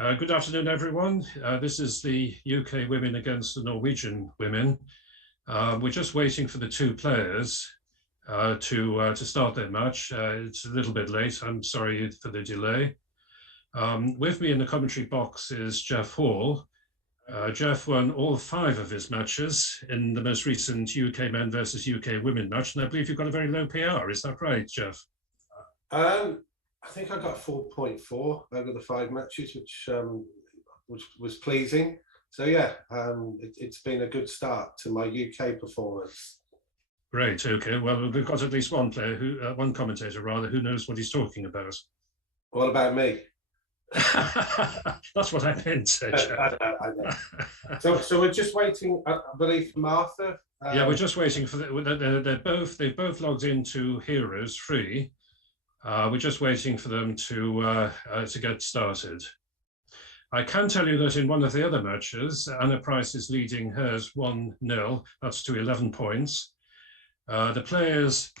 Good afternoon, everyone. This is the UK women against the Norwegian women. We're just waiting for the two players to start their match. It's a little bit late. I'm sorry for the delay. With me in the commentary box is Geoff Hall. Geoff won all 5 of his matches in the most recent UK men versus UK women match, and I believe you've got a very low PR. Is that right, Geoff? I think I got 4.4 over the 5 matches, which was pleasing. So yeah, it's been a good start to my UK performance. Great. Okay. Well, we've got at least one player one commentator rather, who knows what he's talking about. What about me? That's what I meant. I know. So we're just waiting, I believe, for Martha. Yeah, we're just waiting for they've both logged into Heroes free. We're just waiting for them to get started. I can tell you that in one of the other matches, Anna Price is leading hers 1-0. That's to 11 points. The players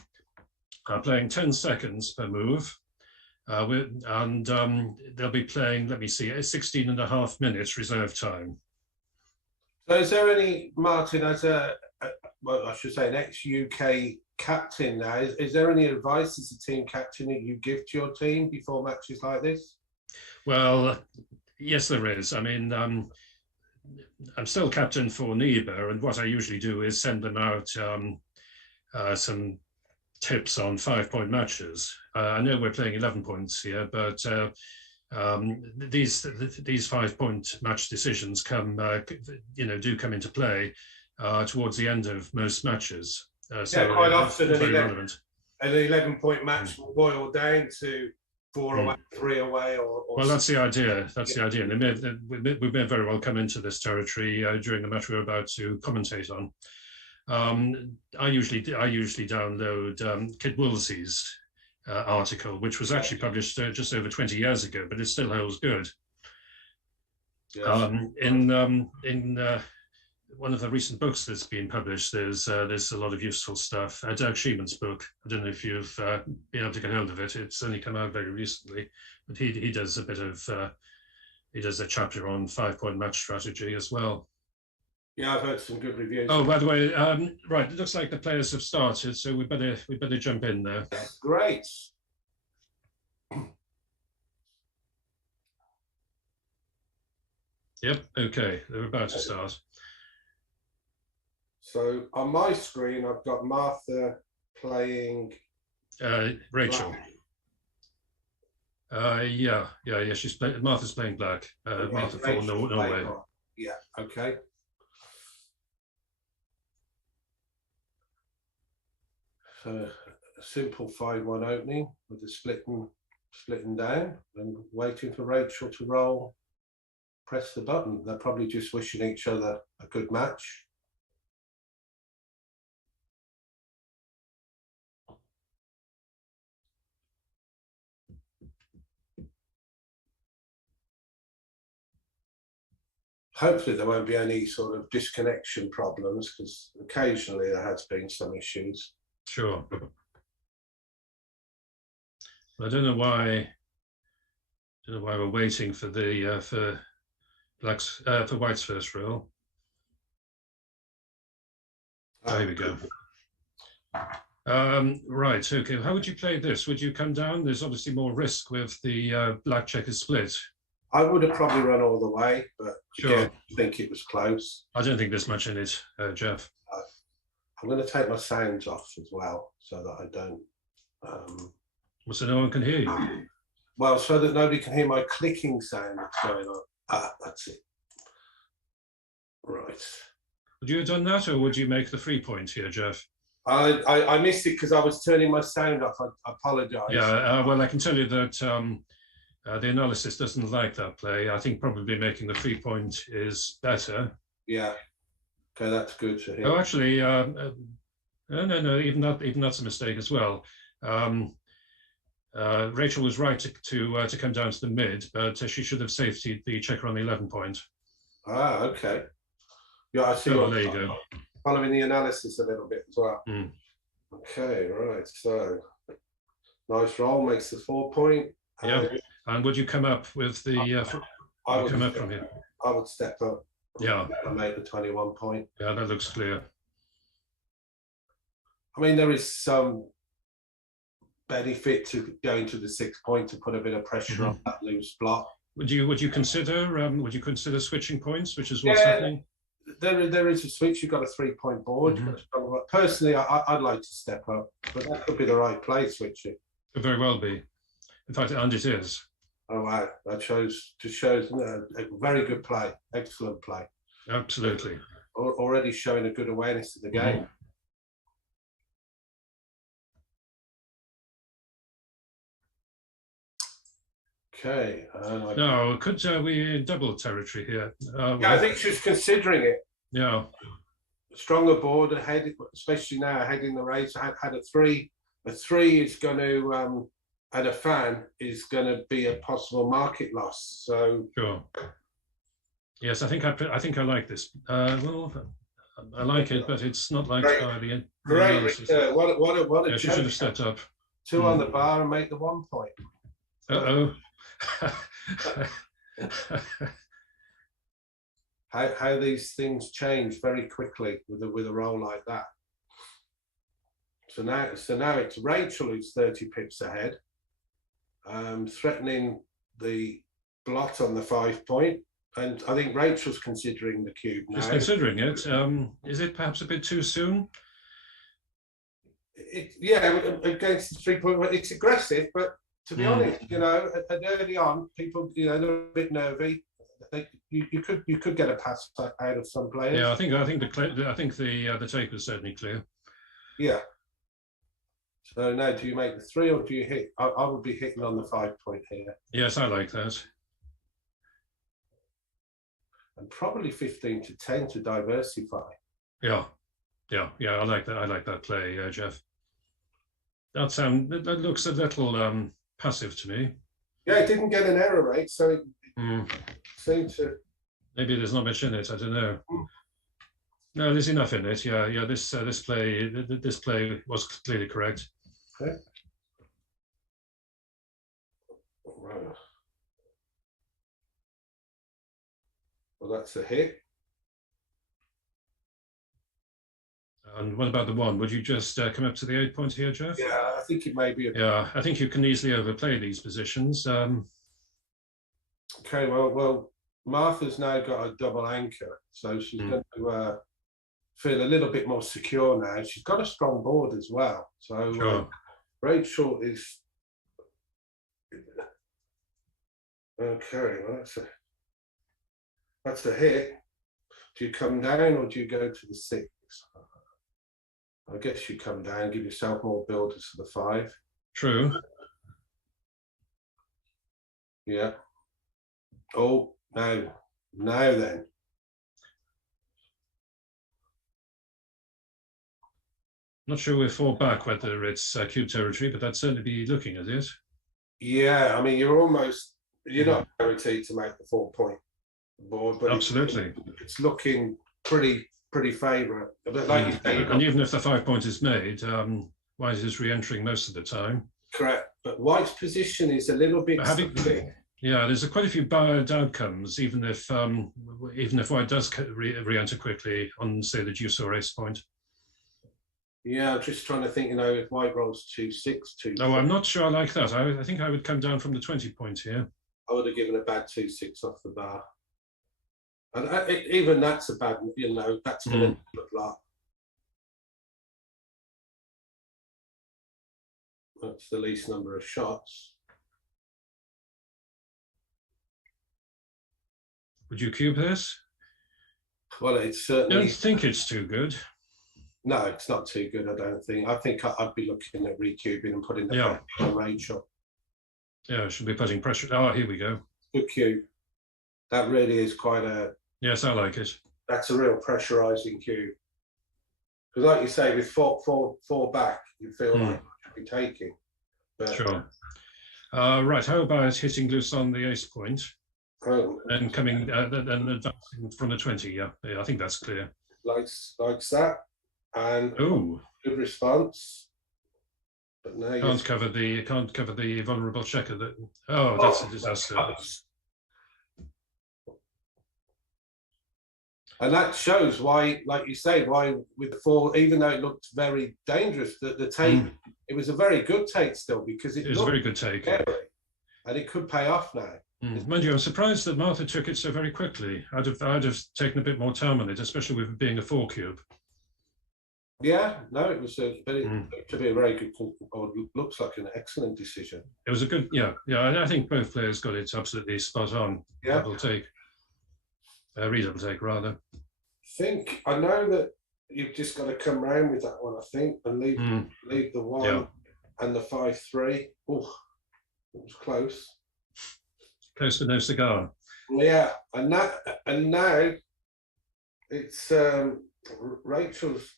are playing 10 seconds per move. And they'll be playing, let me see, 16 and a half minutes reserve time. So is there any, Martin, as well, I should say, an ex-UK captain now, is there any advice as a team captain that you give to your team before matches like this? Well, yes, there is. I mean, I'm still captain for NIBA, and what I usually do is send them out some tips on 5-point matches. I know we're playing 11 points here, but these 5-point match decisions do come into play towards the end of most matches. So quite often an 11-point match will boil down to 4 away, 3 away, or well, that's the idea. That's the idea. And we may very well come into this territory during the match we're about to commentate on. I usually download Kit Woolsey's article, which was actually published just over 20 years ago, but it still holds good. Yes. In one of the recent books that's been published, there's a lot of useful stuff. Doug Sheeman's book. I don't know if you've been able to get hold of it. It's only come out very recently, but he does a bit of he does a chapter on 5-point match strategy as well. Yeah, I've heard some good reviews. Oh, by the way, right, it looks like the players have started, so we better jump in there. Great. Yep. Okay, they're about to start. So on my screen, I've got Martha playing Rachel. Yeah. She's playing. Martha's playing black. Martha for Norway. Yeah. Okay. So a simple 5-1 opening with the splitting down and waiting for Rachel to roll. Press the button. They're probably just wishing each other a good match. Hopefully there won't be any sort of disconnection problems, because occasionally there has been some issues. Sure. I don't know why we're waiting for the for White's first roll. There we go. Right. Okay. How would you play this? Would you come down? There's obviously more risk with the black checkers split. I would have probably run all the way, but sure. Again, I think it was close. I don't think there's much in it, Geoff. I'm going to take my sounds off as well, so that I don't. So no one can hear you. Well, so that nobody can hear my clicking sound that's going on. That's it. Right. Would you have done that, or would you make the 3-point here, Geoff? I missed it because I was turning my sound off. I apologise. Yeah. Well, I can tell you that. The analysis doesn't like that play. I think probably making the 3-point is better. Yeah. Okay, that's good to hear. Oh, actually, no. Even that's a mistake as well. Rachel was right to come down to the mid, but she should have safetied the checker on the 11-point. Okay. Yeah, I see. Oh, there you go. Following the analysis a little bit as well. Okay, right. So nice roll, makes the 4-point. Yeah. And would you come up with the I You would come up from here. I would step up. Yeah. And make the 21 point. Yeah, that looks clear. I mean, there is some benefit to going to the 6 point to put a bit of pressure on that loose block. Would you consider switching points, which is what's happening? There is a switch. You've got a 3 point board. Personally, I'd like to step up, but that could be the right play, switching. Could very well be. In fact, and it is. Oh wow, that shows a very good play, excellent play. Absolutely. Already showing a good awareness of the game. Okay. No, could we double territory here? Yeah, I think she's considering it. Yeah. Stronger board ahead, especially now ahead in the race. Had a 3. A 3 is going to, and a fan is going to be a possible market loss. So. Sure. Yes, I think I like this. Well, I like it, but it's not like the end. Great. What a yeah, she should have stepped up. 2 on the bar and make the 1 point. Uh-oh. how these things change very quickly with a roll like that. So now it's Rachel who's 30 pips ahead, threatening the blot on the 5 point. And I think Rachel's considering the cube now. She's considering it. Is it perhaps a bit too soon? Yeah, against the 3 point, it's aggressive, but to be honest, early on, people, they're a bit nervy. You could get a pass out of some players. Yeah, I think the take was certainly clear. Yeah. So now, do you make the 3 or do you hit? I would be hitting on the 5 point here. Yes, I like that. And probably 15 to 10 to diversify. Yeah. I like that. I like that play, Geoff. That looks a little passive to me. Yeah, it didn't get an error rate, so it seemed to. Maybe there's not much in it. I don't know. No, there's enough in it. Yeah. This play was clearly correct. Okay. Right. Well, that's a hit. And what about the 1? Would you just come up to the 8 point here, Geoff? Yeah, I think it may be. Yeah, I think you can easily overplay these positions. Okay, well, Martha's now got a double anchor, so she's going to feel a little bit more secure now. She's got a strong board as well. So sure. Rachel is. Okay, well, that's a hit. Do you come down or do you go to the 6? I guess you come down, give yourself more builders to the 5. True. Yeah. Oh, now then. Not sure we're 4 back whether it's cube territory, but that'd certainly be looking at it. Yeah, I mean, you're not guaranteed to make the 4 point board, but absolutely, it's looking pretty favourite. But like you say, and even if the 5 point is made, White is re-entering most of the time. Correct, but White's position is a little bit. Yeah, there's quite a few bad outcomes, even if White does re-enter quickly on, say, the deuce or ace point. Yeah, I'm just trying to think. If White rolls 2-6, 2. No, I'm not sure I like that. I think I would come down from the 20 point here. I would have given a bad 2-6 off the bar. And even that's a bad, that's going to look like. That's the least number of shots. Would you cube this? Well, it's certainly. I don't think it's too good. No, it's not too good, I don't think. I think I'd be looking at recubing and putting the pressure on Rachel. Yeah, should be putting pressure. Oh, here we go. Good cube. That really is quite a. Yes, I like it. That's a real pressurising cube. Because, like you say, with four back, you feel like you should be taking. But, sure. Right. How about hitting loose on the ace point and coming and advancing from the 20? Yeah, I think that's clear. Likes that, and good response. But now can't cover the vulnerable checker. That's a disaster. And that shows why, like you say, why with the four, even though it looked very dangerous, the take, it was a very good take still, because it was a very good take. Scary, and it could pay off now. Mind you, I'm surprised that Martha took it so very quickly. I'd have taken a bit more time on it, especially with it being a 4-cube. Yeah, no, it was to be a very good, or looks like an excellent decision. It was a good, yeah. I think both players got it absolutely spot on. Yeah, double take, redouble take rather. I know that you've just got to come round with that one, I think, and leave the 1 and the 5-3. Oh, it was close. Close to no cigar. Yeah, and now it's Rachel's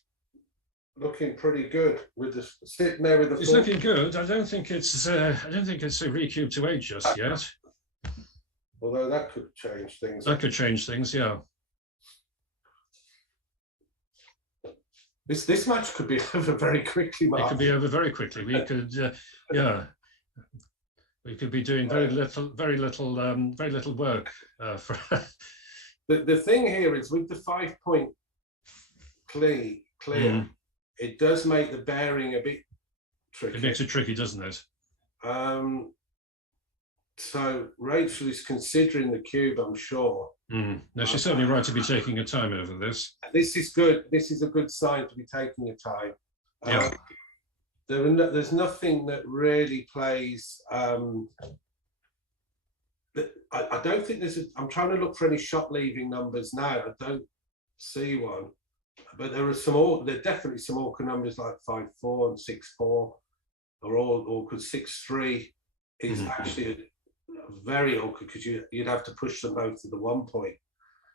looking pretty good with the sitting there with the. It's looking good. I don't think it's a recube to 8 just yet. Although that could change things. That could change things, yeah. This match could be over very quickly, Mark. It could be over very quickly. We could, we could be doing very little work for. The thing here is with the 5-point clear, it does make the bearing a bit tricky. It makes it tricky, doesn't it? So Rachel is considering the cube, I'm sure. No, she's certainly right to be taking her time over this. This is good. This is a good sign to be taking your time. There's nothing that really plays. I don't think there's. I'm trying to look for any shot leaving numbers now. I don't see one, but there are some. There are definitely some awkward numbers like 5-4 and 6-4, or all awkward 6-3 is actually very awkward because you'd have to push them both to the 1 point.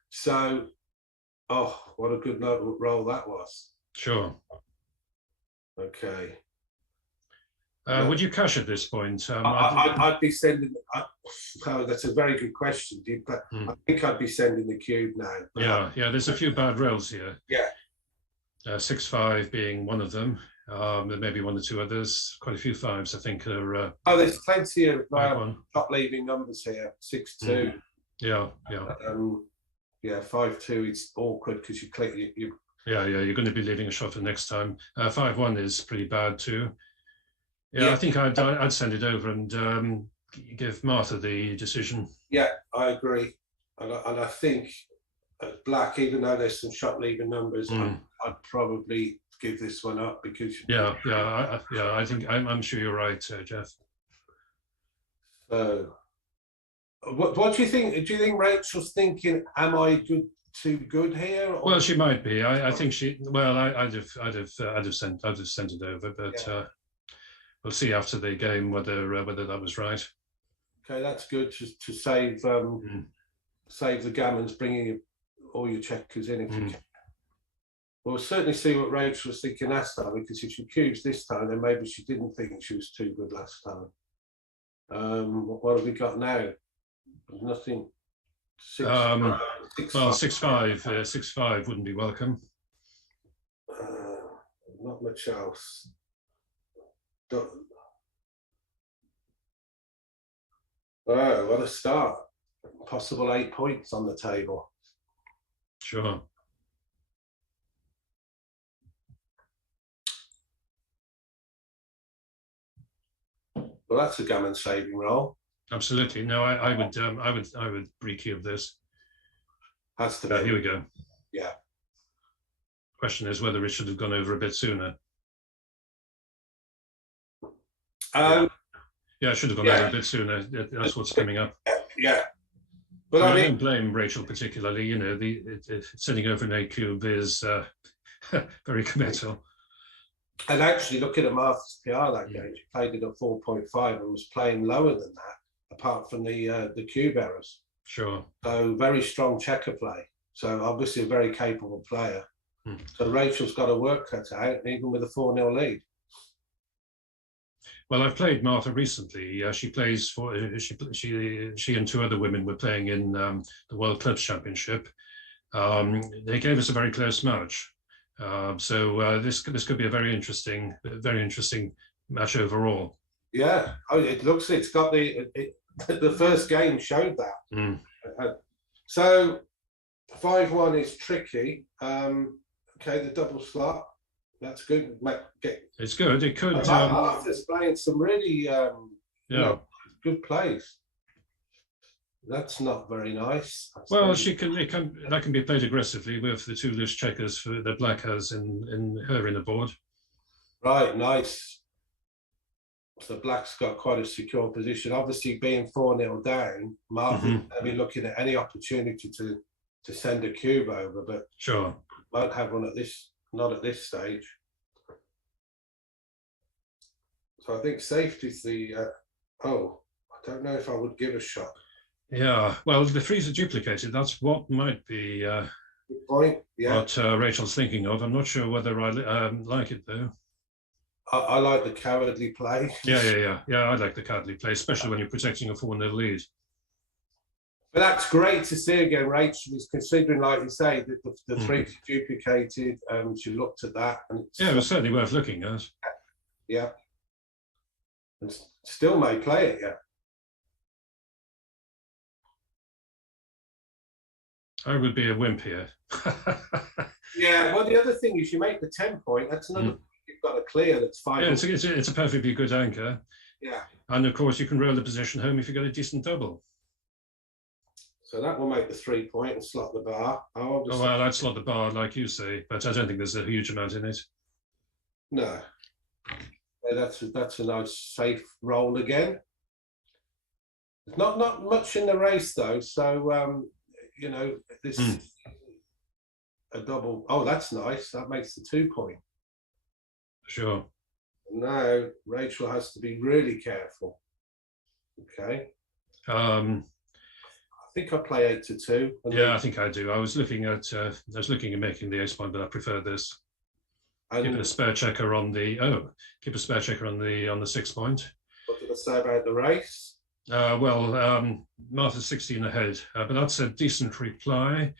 So, what a good roll that was. Sure. Okay. Would you cash at this point? I'd be sending. That's a very good question. I think I'd be sending the cube now. Yeah. There's a few bad rolls here. Yeah. 6-5 being one of them. There may be 1 or 2 others. Quite a few 5s, I think. There's plenty of shot leaving numbers here. 6-2. Yeah. 5-2. It's awkward because you click. Yeah. You're going to be leaving a shot for next time. 5-1 is pretty bad too. Yeah, I think I'd send it over and give Martha the decision. Yeah, I agree, and I think black, even though there's some shot leaving numbers, I'd probably give this one up because. I think I'm sure you're right, Geoff. So, what do you think? Do you think Rachel's thinking, "Am I too good here?" Or? Well, she might be. I think she. Well, I'd have sent it over, but. We'll see after the game whether that was right. Okay, that's good to save save the gammons, bringing all your checkers in. If you can. We'll certainly see what Rachel was thinking last time, because if she cubes this time, then maybe she didn't think she was too good last time. What have we got now? There's nothing. 6-5. 6-5 wouldn't be welcome. Not much else. Oh, what a start. Possible 8 points on the table. Sure. Well, that's a gammon saving roll. Absolutely. No, I would recube this. Has to be. Here we go. Yeah. Question is whether it should have gone over a bit sooner. It should have gone over a bit sooner. That's what's coming up. Yeah. But I don't blame Rachel particularly. You know, sending over an 8 cube is very committal. And actually, looking at Martha's PR that game, she played it at 4.5 and was playing lower than that, apart from the cube errors. Sure. So very strong checker play. So obviously a very capable player. So Rachel's got her work cut out, even with a 4-0 lead. Well, I've played Martha recently. She plays for she and 2 other women were playing in the World Clubs Championship. They gave us a very close match. So this could be a very interesting match overall. Yeah. It's got the first game showed that. So 5-1 is tricky. Okay, the double slot. That's good. It's good. It could. Arthur's playing some really good plays. That's not very nice. Well, that can be played aggressively with the 2 loose checkers for the black has in her inner board. Right, nice. So black's got quite a secure position. Obviously, being 4-0 down, Martha's going to be looking at any opportunity to send a cube over, but sure, won't have one not at this stage. So I think safety's the. I don't know if I would give a shot. Yeah, well, the 3s are duplicated. That's what might be good point. Yeah. What Rachel's thinking of. I'm not sure whether I like it though. I like the cowardly play. Yeah. I like the cowardly play, especially when you're protecting a 4-0 lead. But that's great to see again. Rachel is considering, like you say, that the 3s are duplicated. She looked at that, and it was certainly worth looking at. Yeah, and still may play it. Yeah. I would be a wimp here. Yeah, well, the other thing is you make the 10-point. That's another point you've got to clear. That's 5. Yeah, it's a perfectly good anchor. Yeah. And of course, you can roll the position home if you get a decent double. So that will make the 3-point and slot the bar. Oh, well, I'd slot the bar, like you say, but I don't think there's a huge amount in it. No. Yeah, that's a nice, safe roll again. There's not much in the race, though, so... this is a double. Oh, that's nice. That makes the 2-point. Sure. Now Rachel has to be really careful. Okay. I think I play 8-2. Yeah, I think I do. I was looking at making the ace point, but I prefer this. Keep a spare checker on the 6-point. What did I say about the race? Martha's 16 ahead, but that's a decent reply.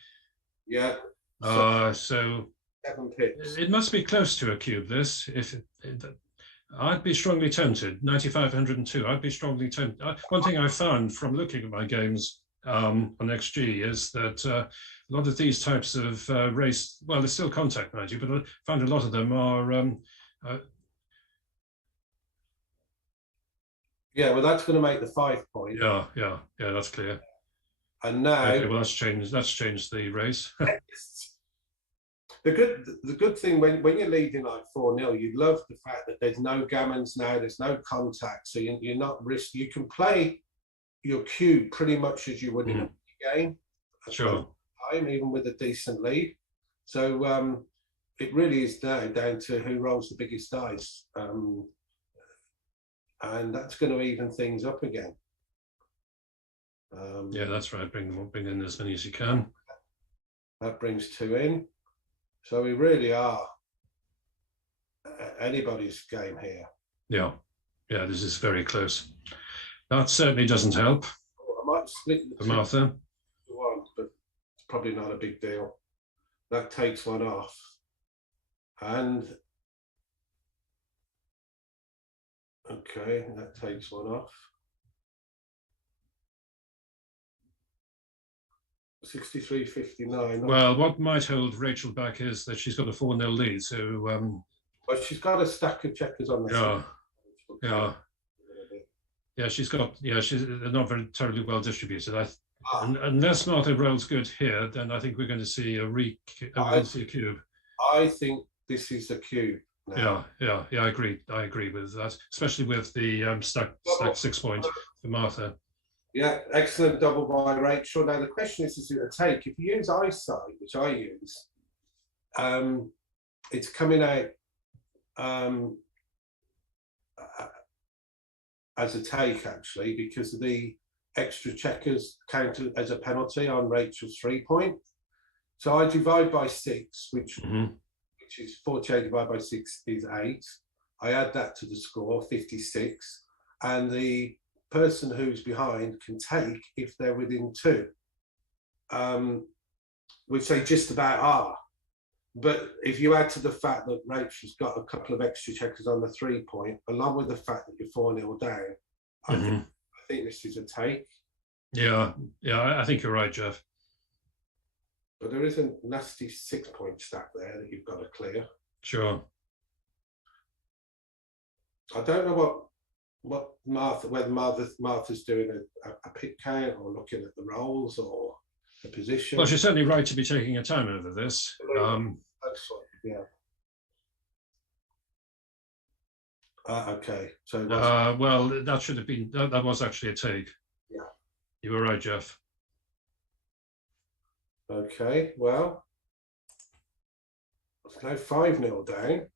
Yeah. So 7 pips. It must be close to a cube. This, I'd be strongly tempted. 9502. I'd be strongly tempted. One thing I found from looking at my games on XG is that a lot of these types of race, well, there's still contact, mind you, but I found a lot of them are. Yeah, well, that's going to make the 5-point. Yeah, that's clear. And now, okay, well, that's changed the race. The good thing when you're leading like 4-0, you love the fact that there's no gammons now, there's no contact, so you're not risky. You can play your cube pretty much as you would in a game. Sure. Time, even with a decent lead. So it really is now down to who rolls the biggest dice. And that's going to even things up again. Yeah, that's right. Bring in as many as you can. That brings 2 in. So we really are anybody's game here. Yeah, this is very close. That certainly doesn't help. I might split the Martha. 1, but it's probably not a big deal. That takes 1 off. And okay, that takes 1 off. 63-59. Well, what might hold Rachel back is that she's got a 4-0 lead. So, well, she's got a stack of checkers on the side. Yeah, she's not very terribly well distributed. Unless Martha rolls good here, then I think we're going to see a cube. I think this is a cube. Now. Yeah, I agree with that, especially with the stack 6-point for Martha. Yeah, excellent double by Rachel. Now the question is it a take? If you use eyesight, which I use, it's coming out as a take actually, because of the extra checkers counted as a penalty on Rachel's 3-point. So I divide by 6, which is 48 divided by 6 is 8. I add that to the score, 56, and the person who's behind can take if they're within 2, which they just about are. But if you add to the fact that Rachel's got a couple of extra checkers on the 3-point, along with the fact that you're 4-0 down, I think this is a take. Yeah, I think you're right, Geoff. but there is a nasty 6-point stack there that you've got to clear. Sure. I don't know whether Martha's doing a pick count or looking at the rolls or the position. Well, she's certainly right to be taking her time over this. Yeah. Okay. So well, that should have been that was actually a take. Yeah. You were right, Geoff. Okay. Well, it's now 5-0 down.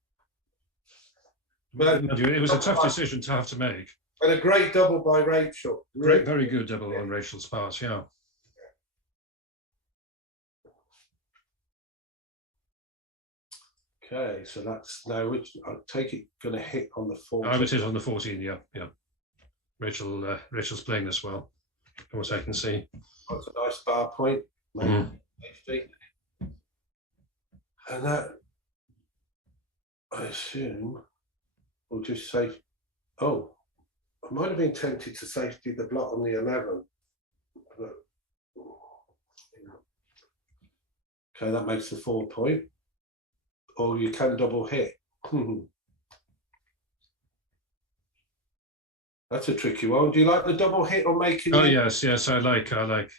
But it was a tough decision to have to make. And a great double by Rachel. Great, very good double on Rachel's part, yeah. Okay, so that's now, which I take it going to hit on the 14. I would hit on the 14, yeah. Rachel's playing this well, from what I can see. That's a nice bar point. And that, I assume, we'll just say, oh, I might have been tempted to safety the blot on the 11. But, okay, that makes the 4 point. Or you can double hit. That's a tricky one. Do you like the double hit or making? Oh yes, I like. You like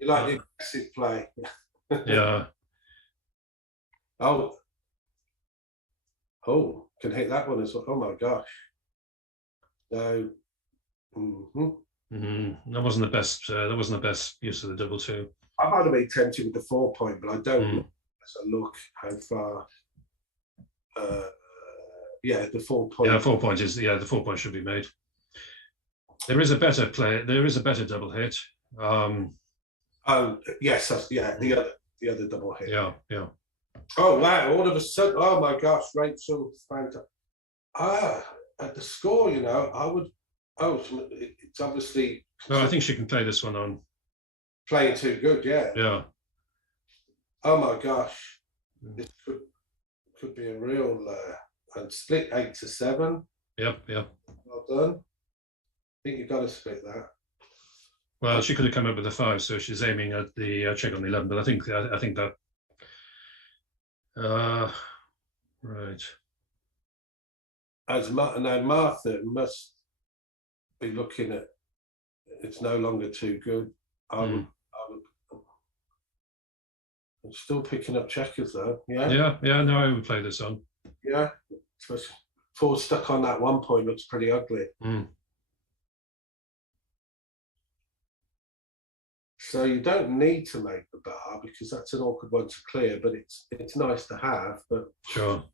the aggressive play. Yeah. Oh, can hit that one as well. Oh my gosh. No. That wasn't the best. That wasn't the best use of the double two. I might have been tempted with the 4 point, but I don't look. So look how far. The 4 point. Yeah, 4 point is the 4 point should be made. There is a better play. There is a better double hit. Oh yes, the other double hit. Yeah. Oh wow! All of a sudden, oh my gosh, Rachel fantastic. At the score, I would. Oh, it's obviously. No, I think she can play this one on. Playing too good, yeah. Yeah. Oh my gosh, this could be a real and split 8-7. Yep. Well done. I think you've got to split that. Well, she could have come up with a 5, so she's aiming at the check on the 11. But I think that. Right. Now Martha must be looking at. It's no longer too good. I'm still picking up checkers though. Yeah. Yeah. No, I would play this on. Yeah. 4 stuck on that 1 point looks pretty ugly. So you don't need to make the bar because that's an awkward one to clear, but it's nice to have. But sure.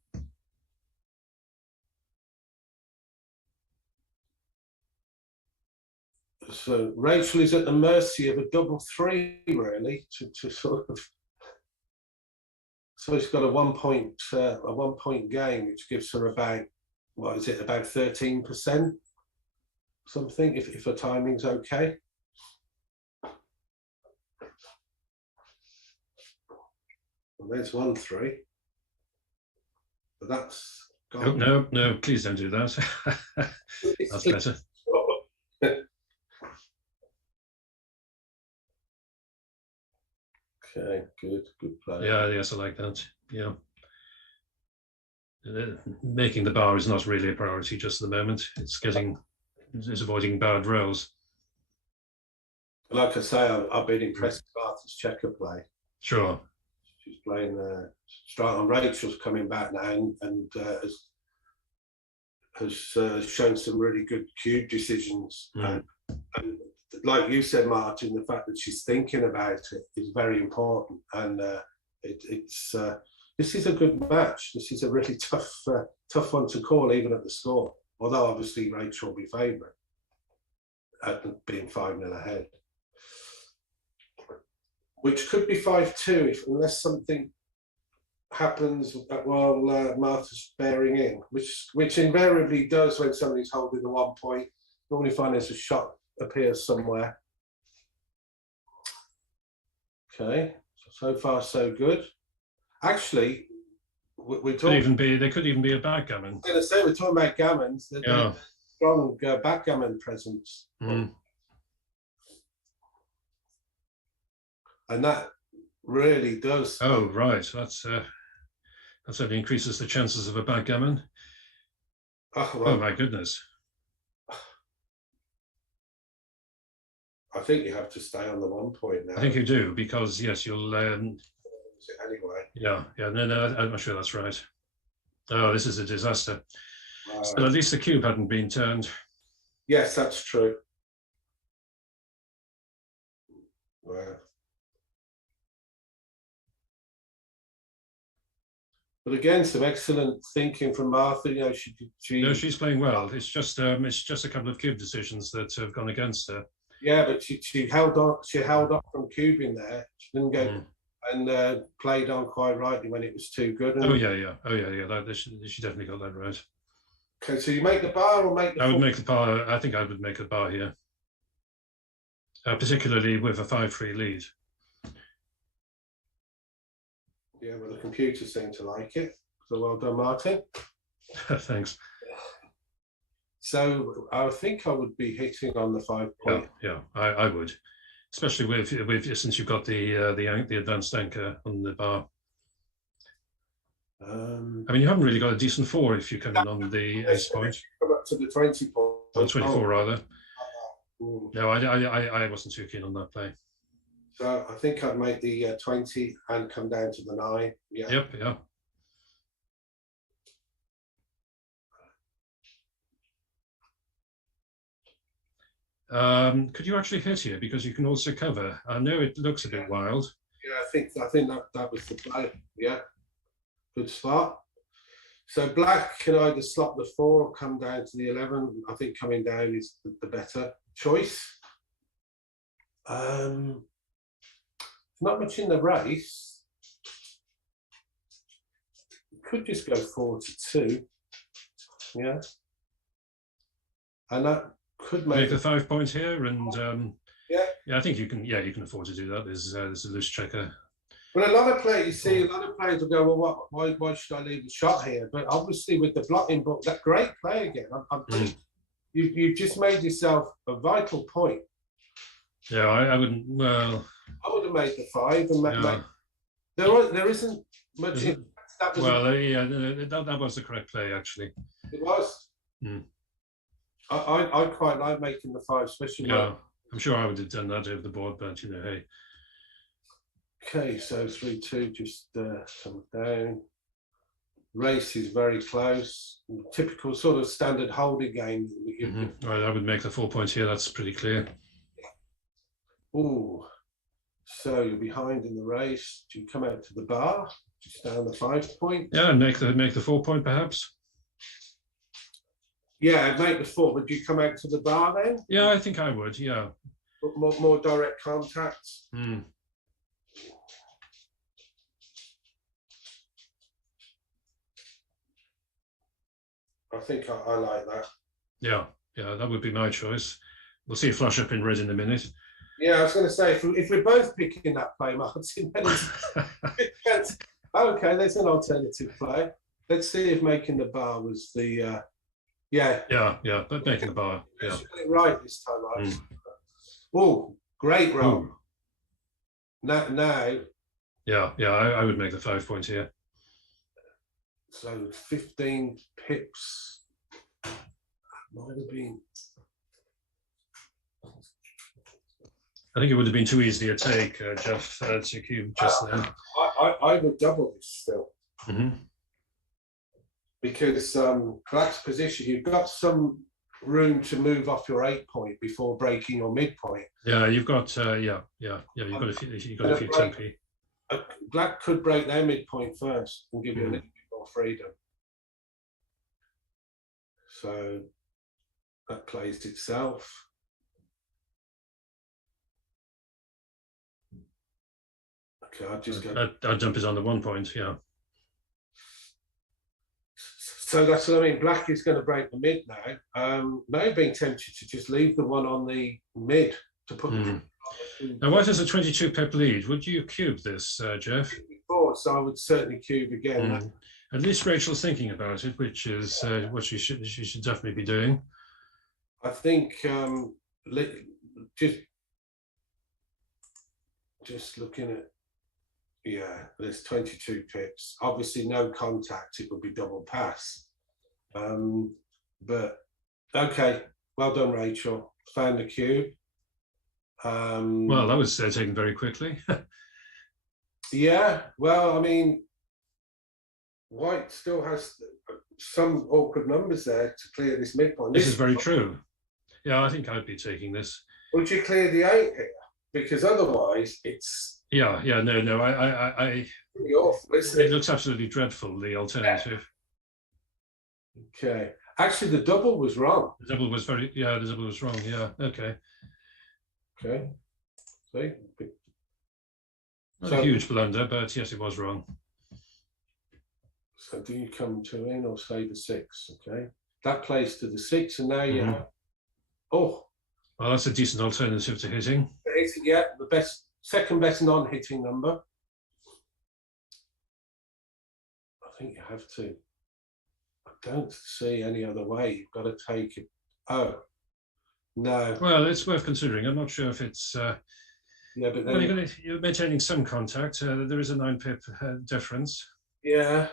So Rachel is at the mercy of a double 3, really, to sort of. So she's got a 1 point game, which gives her about, what is it, about 13%, something, if her timing's okay. Well, there's 1-3, but that's gone. No, please don't do that. That's better. Okay, good play. Yeah, yes, I like that. Yeah. Making the bar is not really a priority just at the moment. It's avoiding bad rolls. Like I say, I've been impressed with Martha's checker play. Sure. She's playing straight on. Rachel's coming back now and has shown some really good cube decisions. And like you said, Martin, the fact that she's thinking about it is very important. And this is a good match. This is a really tough one to call, even at the score. Although obviously Rachel will be favourite at being 5-0 ahead, which could be 5-2 unless something happens while Martha's bearing in, which invariably does when somebody's holding the 1 point. Normally find there's a shot appears somewhere. Okay, so far so good. Actually, we're talking. There could even be a backgammon. I'm going to say we're talking about gammons. Yeah. Strong backgammon presence. And Really does. Oh, right. That certainly increases the chances of a backgammon. Oh, Oh, well, my goodness. I think you have to stay on the 1 point I now. think you do, because, yes, you'll, Anyway, yeah, no, I'm not sure that's right. Oh, this is a disaster. So uh, at least the cube hadn't been turned. yes, that's true. Wow. But again, some excellent thinking from Martha. You know, No, she's playing well. It's just a couple of cube decisions that have gone against her. yeah, but she held on. She held up from cubing there. She didn't go and played on quite rightly when it was too good. And, Oh yeah. Oh yeah. She definitely got that right. okay, so you make the bar or make the? I would make the bar. I think I would make a bar here, particularly with a 5-3 lead. Yeah, well, the computer seemed to like it. So well done, Martin. Thanks. So I think I would be hitting on the 5 point. Yeah, I would, especially with since you've got the advanced anchor on the bar. I mean, you haven't really got a decent 4 if you come in on the ace point. Come up to the 20 point. Or 24 rather. No, I wasn't too keen on that play. So I think I'd make the 20 and come down to the 9. Yeah. Yep. Yeah. Could you actually hit here, because you can also cover? I know it looks a bit wild. Yeah, I think that was the play. Yeah, good start. So black can either slot the 4 or come down to the 11. I think coming down is the better choice. Not much in the race. You could just go 4 to 2. Yeah, and that could make the 5 point here, and yeah, I think you can. Yeah, you can afford to do that. There's a loose checker. But a lot of players, you see, a lot of players will go, well, why should I leave the shot here? But obviously, with the blotting book, that great play again. You've just made yourself a vital point. Yeah, I wouldn't. Well, I would have made the 5, and there isn't much. That was the correct play, actually. It was. I quite like making the 5, especially. Yeah, I'm sure I would have done that over the board, but hey. Okay, so 3-2, just come down. Race is very close. Typical sort of standard holding game. Right, I would make the 4 points here. That's pretty clear. Oh, so you're behind in the race. Do you come out to the bar? Just down the 5 point? Yeah, and make the 4 point perhaps. Yeah, make the 4. Would you come out to the bar then? Yeah, I think I would. Yeah. More direct contact. I think I like that. Yeah, that would be my choice. We'll see a flush up in red in a minute. Yeah, I was going to say, if we're both picking that play, Martin, okay, there's an alternative play. Let's see if making the bar was the, Yeah, but making the bar. Yeah. Right this time, right? Oh, great roll. Now. Yeah, I would make the 5 point here. So 15 pips. Might have been. I think it would have been too easy a take, Geoff, to cube just then. I would double this still. Because black's position, you've got some room to move off your 8 point before breaking your midpoint. Yeah, you've got you've got a few tempi. Black could break their midpoint first and give you a little bit more freedom. So that plays itself. Okay, I'll just go. I'd jump is on the 1 point, yeah. So that's what I mean. Black is going to break the mid now. May have been tempted to just leave the 1 on the mid to put. Now, white has a 22 pip lead. Would you cube this, Geoff? Before, so I would certainly cube again. At least Rachel's thinking about it, which is what she should definitely be doing. I think just looking at Yeah, there's 22 pips. Obviously, no contact. It would be double pass. But okay, well done, Rachel. Found the cube. Well, that was taken very quickly. Yeah, well, I mean, White still has some awkward numbers there to clear this midpoint. This is very true. Yeah, I think I'd be taking this. Would you clear the 8 here? Because otherwise, it's no. really awful, isn't it looks absolutely dreadful. The alternative. Yeah. Okay. Actually, the double was wrong. The double was wrong. Yeah. Okay. Okay. See? Not a huge blunder, but yes, it was wrong. So do you come to in or say the 6? Okay. That plays to the 6, and now you have. Oh. Well, that's a decent alternative to hitting. Yeah, the second best non-hitting number. I think you have to. I don't see any other way. You've got to take it. Oh, no. Well, it's worth considering. I'm not sure if it's. Yeah, but then you're maintaining some contact. There is a 9 pip difference. Yeah.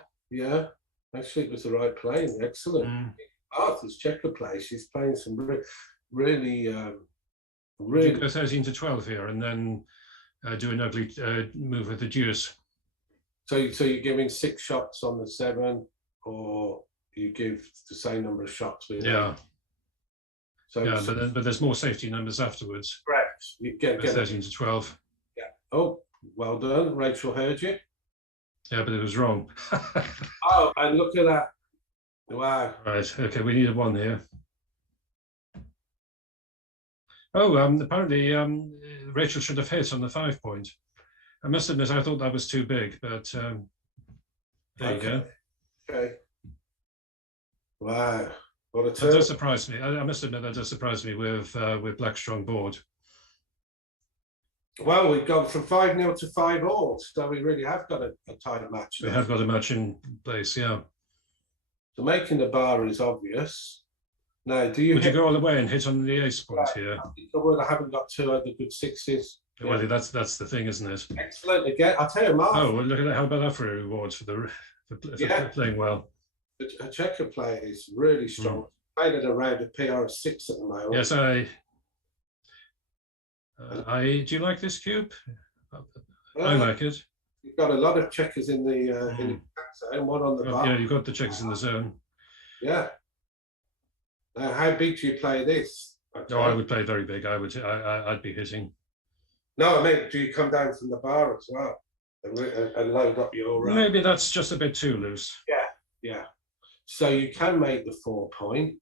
Actually, it was the right play. Excellent. Arthur's checker play. She's playing some really. You go 13 to 12 here, and then do an ugly move with the deuce. So you're giving 6 shots on the 7, or you give the same number of shots with. Yeah. But there's more safety numbers afterwards. Correct. You get 13 to 12. Yeah. Oh, well done. Rachel heard you. Yeah, but it was wrong. Oh, and look at that. Wow. Right. Okay, we need a 1 here. Oh, apparently Rachel should have hit on the 5 point. I must admit, I thought that was too big, but there you go. Okay. Wow. What a turn. That does surprise me. I must admit, that does surprise me with Black's strong board. Well, we've gone from 5-0 to 5-all, so we really have got a tight match. We have got a match in place, yeah. So making the bar is obvious. Now, would you go all the way and hit on the ace point here? I haven't got 2 other good 6s. Well, yeah. that's the thing, isn't it? Excellent again. I'll tell you, Mark. Oh, well, look at that. How about that for a reward for playing well? A checker play is really strong. Played at around a PR of 6 at the moment. Yes, do you like this cube? I like it. You've got a lot of checkers in the zone, one on the bar. Yeah, you've got the checkers in the zone. Yeah. Now, how big do you play this? Okay. No, I would play very big. I'd be hitting. No, I mean, do you come down from the bar as well and load up your? Maybe that's just a bit too loose. Yeah. So you can make the 4 point,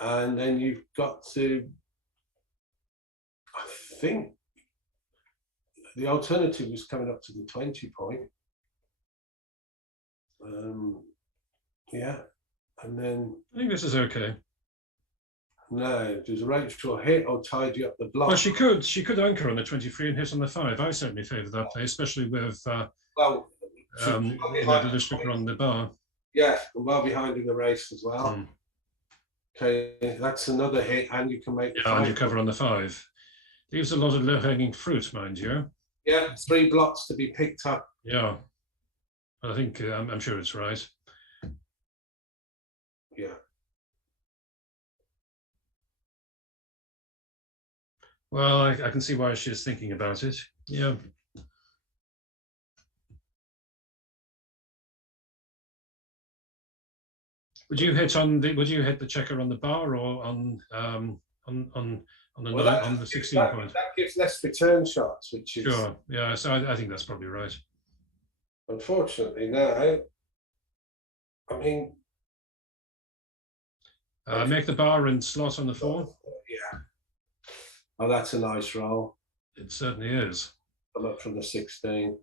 and then you've got to. I think the alternative was coming up to the 20 point. Yeah. And then I think this is okay. No, does Rachel hit or tidy you up the block? Well, she could anchor on the 23 and hit on the 5. I certainly favour that play, especially with the district on the bar. Yeah, and well behind in the race as well. Okay, that's another hit, and you can make. Yeah, and you cover on the 5. Leaves a lot of low-hanging fruit, mind you. Yeah, 3 blocks to be picked up. Yeah, I think I'm sure it's right. Yeah. Well, I can see why she's thinking about it. Yeah. Would you hit the checker on the bar or on the 16 point? That gives less return shots, which is sure. Yeah, so I think that's probably right. Unfortunately, now, I mean, make the bar and slot on the 4. Yeah. Oh, that's a nice roll. It certainly is. I'm up from the 16.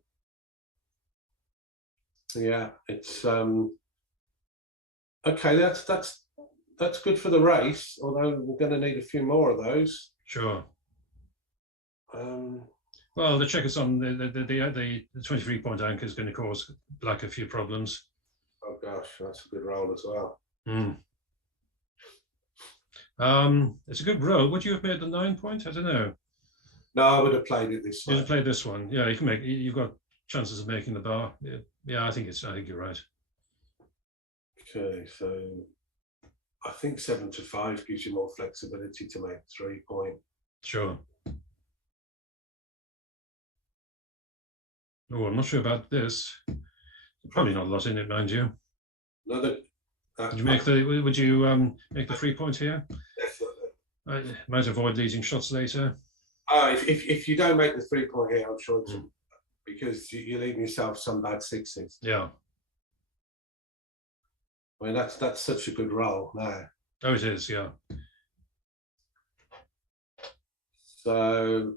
Yeah, it's okay. That's good for the race. Although we're going to need a few more of those. Sure. Well, the checkers on the 23 point anchor is going to cause Black a few problems. Oh gosh, that's a good roll as well. It's a good roll. Would you have made the 9 point? I don't know. No, I would have played it this You'd way. have played this one. Yeah, you can make. You've got chances of making the bar. Yeah, yeah. I think you're right. Okay, so I think 7-5 gives you more flexibility to make 3-point. Sure. Oh, I'm not sure about this. Probably not a lot in it, mind you. Another. Would you make the? Would you make the 3-point here? Definitely. I might avoid losing shots later. If you don't make the 3-point here, I'm sure because you're leaving yourself some bad sixes. Yeah. I mean, that's such a good roll now. Oh, it is. Yeah. So.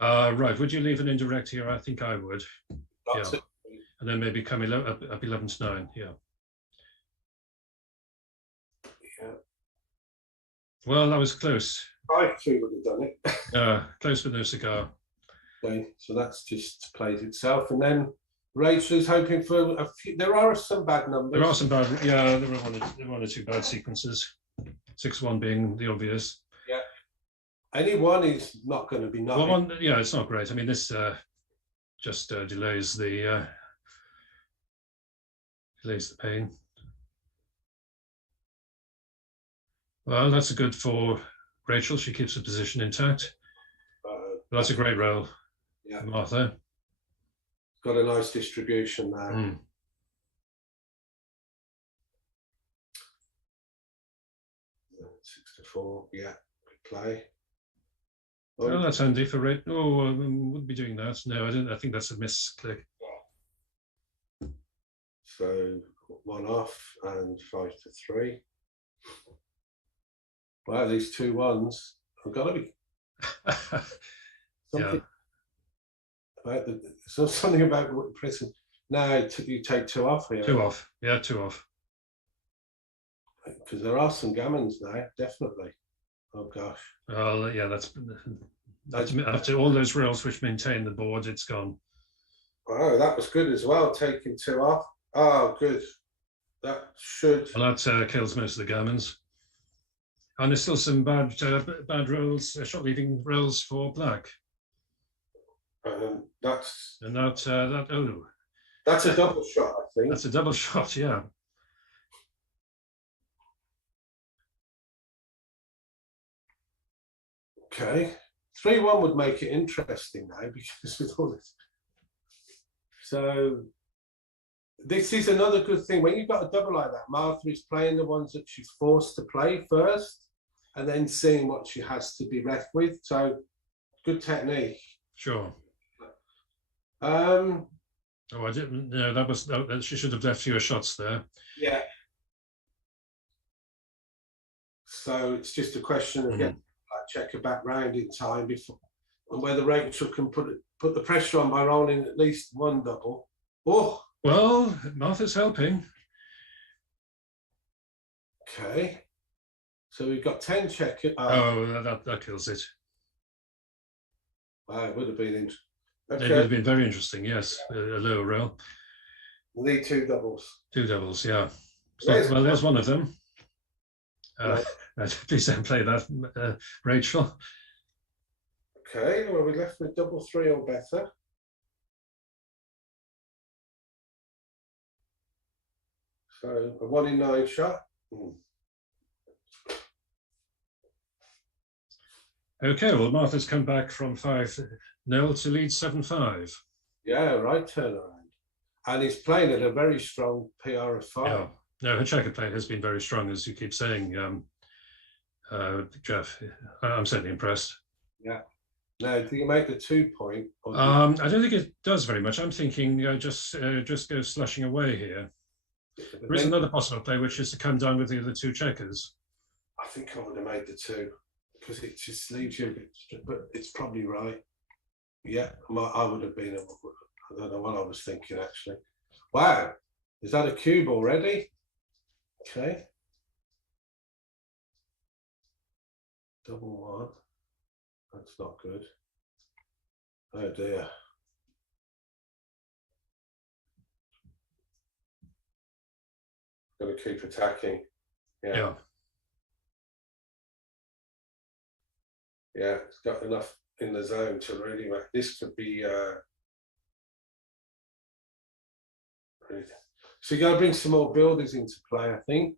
Right. Would you leave an indirect here? I think I would. Yeah. To, and then maybe come up 11-9. Yeah. Yeah. Well, that was close. 5-2 would have done it. Close but no cigar. Okay, so that's just plays itself, and then Rachel is hoping for a few. There are some bad numbers. There are some bad. Yeah, there were one or two bad sequences. 6-1 being the obvious. Yeah. Any one is not going to be nothing. Well, yeah, it's not great. I mean, this just delays the pain. Well, that's a good for Rachel. She keeps the position intact. That's a great roll. Yeah, Martha. Got a nice distribution there. 6-4. Yeah, good play. Oh, that's handy for Rachel. Oh, I wouldn't be doing that. No, I didn't. I think that's a misclick. So 1 off and 5-3. Wow, these 2 ones have got to be something. Yeah. Something about pressing. No, you take 2 off here. 2 off. Yeah, 2 off. Because there are some gammons now, definitely. Oh gosh. Well, yeah, that's after all those rails which maintain the board, it's gone. Oh, that was good as well. Taking 2 off. Oh, good. That should. Well, that kills most of the gammons. And there's still some bad rolls, shot leaving rolls for black. That's oh. That's a double shot, I think. That's a double shot, yeah. Okay. 3-1 would make it interesting now because with all this. So this is another good thing. When you've got a double like that, Martha is playing the ones that she's forced to play first and then seeing what she has to be left with. So good technique. Sure. Oh, I didn't. No, she should have left fewer shots there. Yeah. So it's just a question of getting that checker back round in time before, and whether Rachel can put the pressure on by rolling at least 1 double. Oh. Well, Martha's helping. Okay. So we've got 10 checkers. That kills it. Wow, it would have been interesting. Okay. It would have been very interesting, yes. A lower roll. We'll need 2 doubles. 2 doubles, yeah. Well, there's one of them. Please don't play that, Rachel. Okay, well, we're left with 3 or better. So a 1 in 9 shot. Okay, well, Martha's come back from 5-0 to lead 7-5. Yeah, right turnaround. And he's playing at a very strong PR of 5. Yeah. No, her checker play has been very strong, as you keep saying, Geoff. I'm certainly impressed. Yeah. Now, do you make the 2-point? I don't think it does very much. I'm thinking just go slushing away here. There is another possible play, which is to come down with the other 2 checkers. I think I would have made the 2 because it just leaves you, but it's probably right. Yeah, I would have been. I don't know what I was thinking actually. Wow, is that a cube already? Okay. Double 1. That's not good. Oh dear. Got to keep attacking. Yeah. Yeah, it's got enough in the zone to really make this could be. So you got to bring some more builders into play, I think.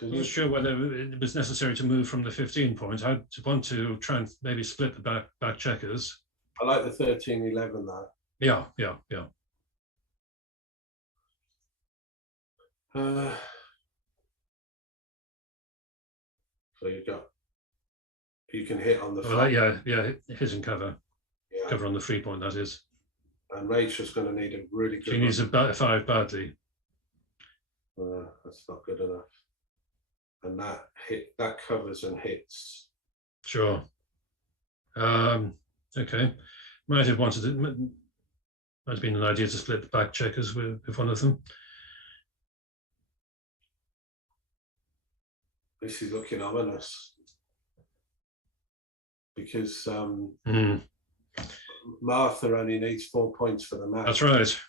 I'm not sure whether it was necessary to move from the 15 point. I want to try and maybe split the back checkers. I like the 13-11 though. Yeah. So you can hit on the hit and cover. Yeah. Cover on the 3 point, that is. And Rachel's going to need a really good. She needs a 5 badly. That's not good enough. And that covers and hits. Sure. Okay. Might have wanted it. Might have been an idea to split the back checkers with one of them. This is looking ominous because Martha only needs 4 points for the match. That's right.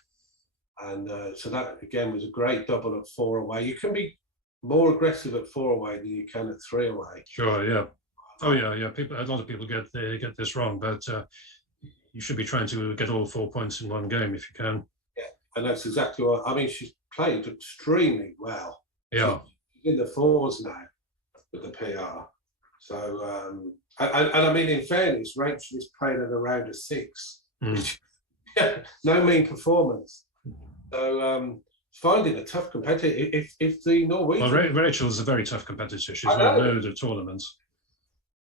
And so that again was a great double at 4 away. You can be more aggressive at 4 away than you can at 3 away. Sure. Yeah. Oh yeah. A lot of people get this wrong, but you should be trying to get all 4 points in one game if you can. Yeah, and that's exactly what I mean. She's played extremely well. Yeah. She's in the 4s now with the PR. So and I mean, in fairness, Rachel is playing at around a 6. No mean performance. So finding a tough competitor. If the Norwegian, well, Rachel is a very tough competitor. She's won loads of tournaments.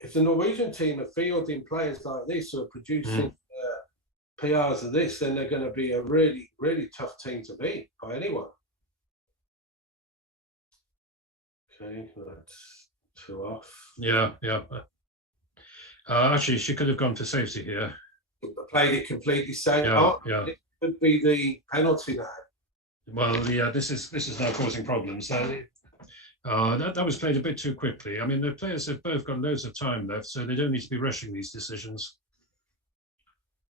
If the Norwegian team are fielding players like this or producing PRs of this, then they're going to be a really, really tough team to beat by anyone. Okay, that's 2 off. Yeah. Actually, she could have gone for safety here. Played it completely safe. Yeah. It could be the penalty now. Well, yeah, this is now causing problems. That was played a bit too quickly. I mean, the players have both got loads of time left, so they don't need to be rushing these decisions.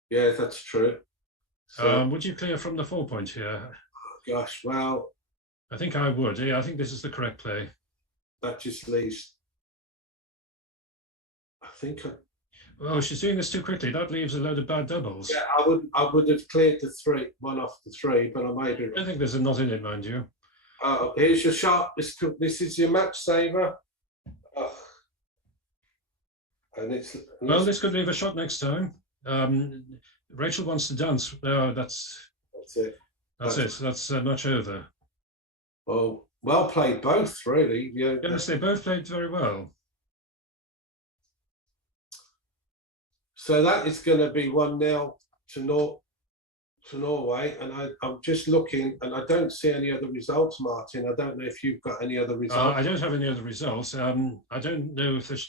Yeah, that's true. So, would you clear from the 4 point here? Oh gosh, well, I think I would. Yeah, I think this is the correct play. That just leaves. I think. Oh, she's doing this too quickly. That leaves a load of bad doubles. Yeah, I would have cleared the 3, 1 off the 3, but I made it. I don't think there's a knot in it, mind you. Here's your shot. This is your match saver. And well, this could leave a shot next time. Rachel wants to dance. That's it. That's it. That's much over. Well played, both really. Yeah. Yes, they both played very well. So that is going to be 1-0 to Norway, and I'm just looking, and I don't see any other results, Martin. I don't know if you've got any other results. I don't have any other results. I don't know if the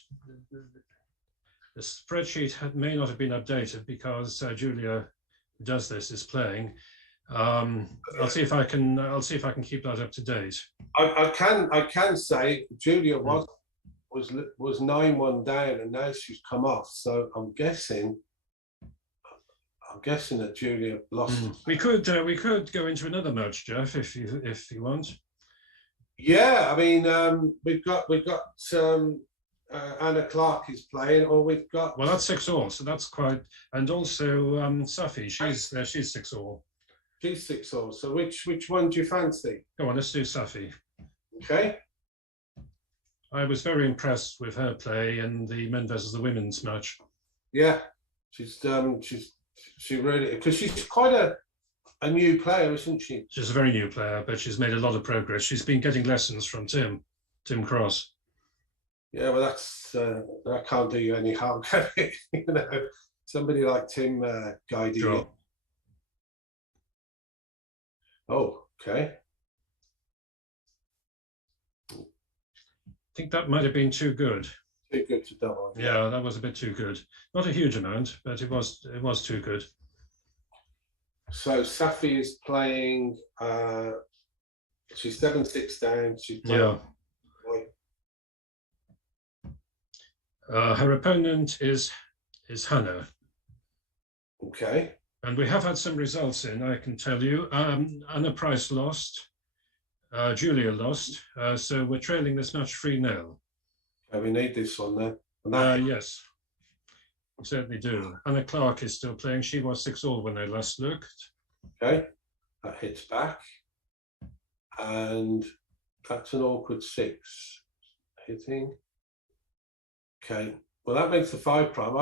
spreadsheet may not have been updated because Julia, who does this, is playing. I'll see if I can keep that up to date. I can say Julia was 9-1 down, and now she's come off. So I'm guessing that Julia lost. We could go into another match, Geoff, if you want. Yeah, I mean, we've got Anna Clark is playing, or we've got. Well, that's 6-all, so that's quite. And also Safi, she's 6-all. She's 6-all. So which one do you fancy? Go on, let's do Safi. Okay. I was very impressed with her play in the men versus the women's match. Yeah, she really, because she's quite a new player, isn't she? She's a very new player, but she's made a lot of progress. She's been getting lessons from Tim Cross. Yeah, well, that can't do you any harm, can it? You know, somebody like Tim guiding you. Oh, okay. I think that might have been too good. Too good to double. Yeah, that was a bit too good. Not a huge amount, but it was too good. So Safi is playing. She's 7-6 down. She's playing. Yeah. Her opponent is Hannah. Okay. And we have had some results in, I can tell you. Anna Price lost. Julia lost. So we're trailing this match 3-0. We need this one then. Yes. certainly do. Anna Clark is still playing. She was 6-all when I last looked. Okay, that hits back, and that's an awkward 6 hitting. Okay, well that makes the 5 prime.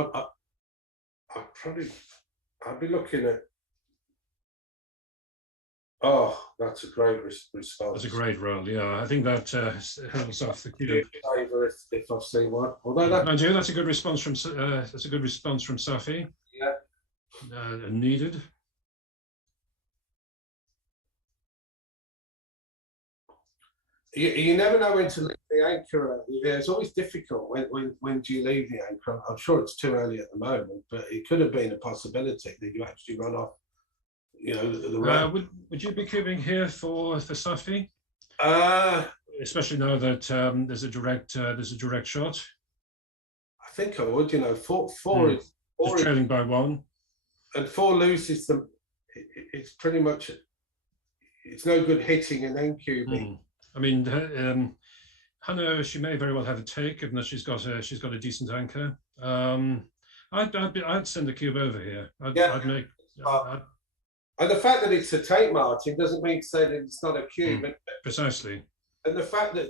I'd be looking at. Oh, that's a great response. That's a great roll. Yeah, I think that holds off the cube. If I've seen one, although that. Mind you, that's a good response from Safi. Yeah. Needed. You never know when to leave the anchor. Yeah, it's always difficult when do you leave the anchor. I'm sure it's too early at the moment, but it could have been a possibility that you actually run off. You know, the would you be cubing here for Safi? Especially now that there's a direct shot. I think I would. You know, four is trailing by 1, and 4 loses them. It's pretty much. It's no good hitting and then cubing. I mean, Hannah, she may very well have a take, given that she's got a decent anchor. I'd send a cube over here. I'd make. And the fact that it's a take, Martin, doesn't mean to say that it's not a cube. Precisely. And the fact that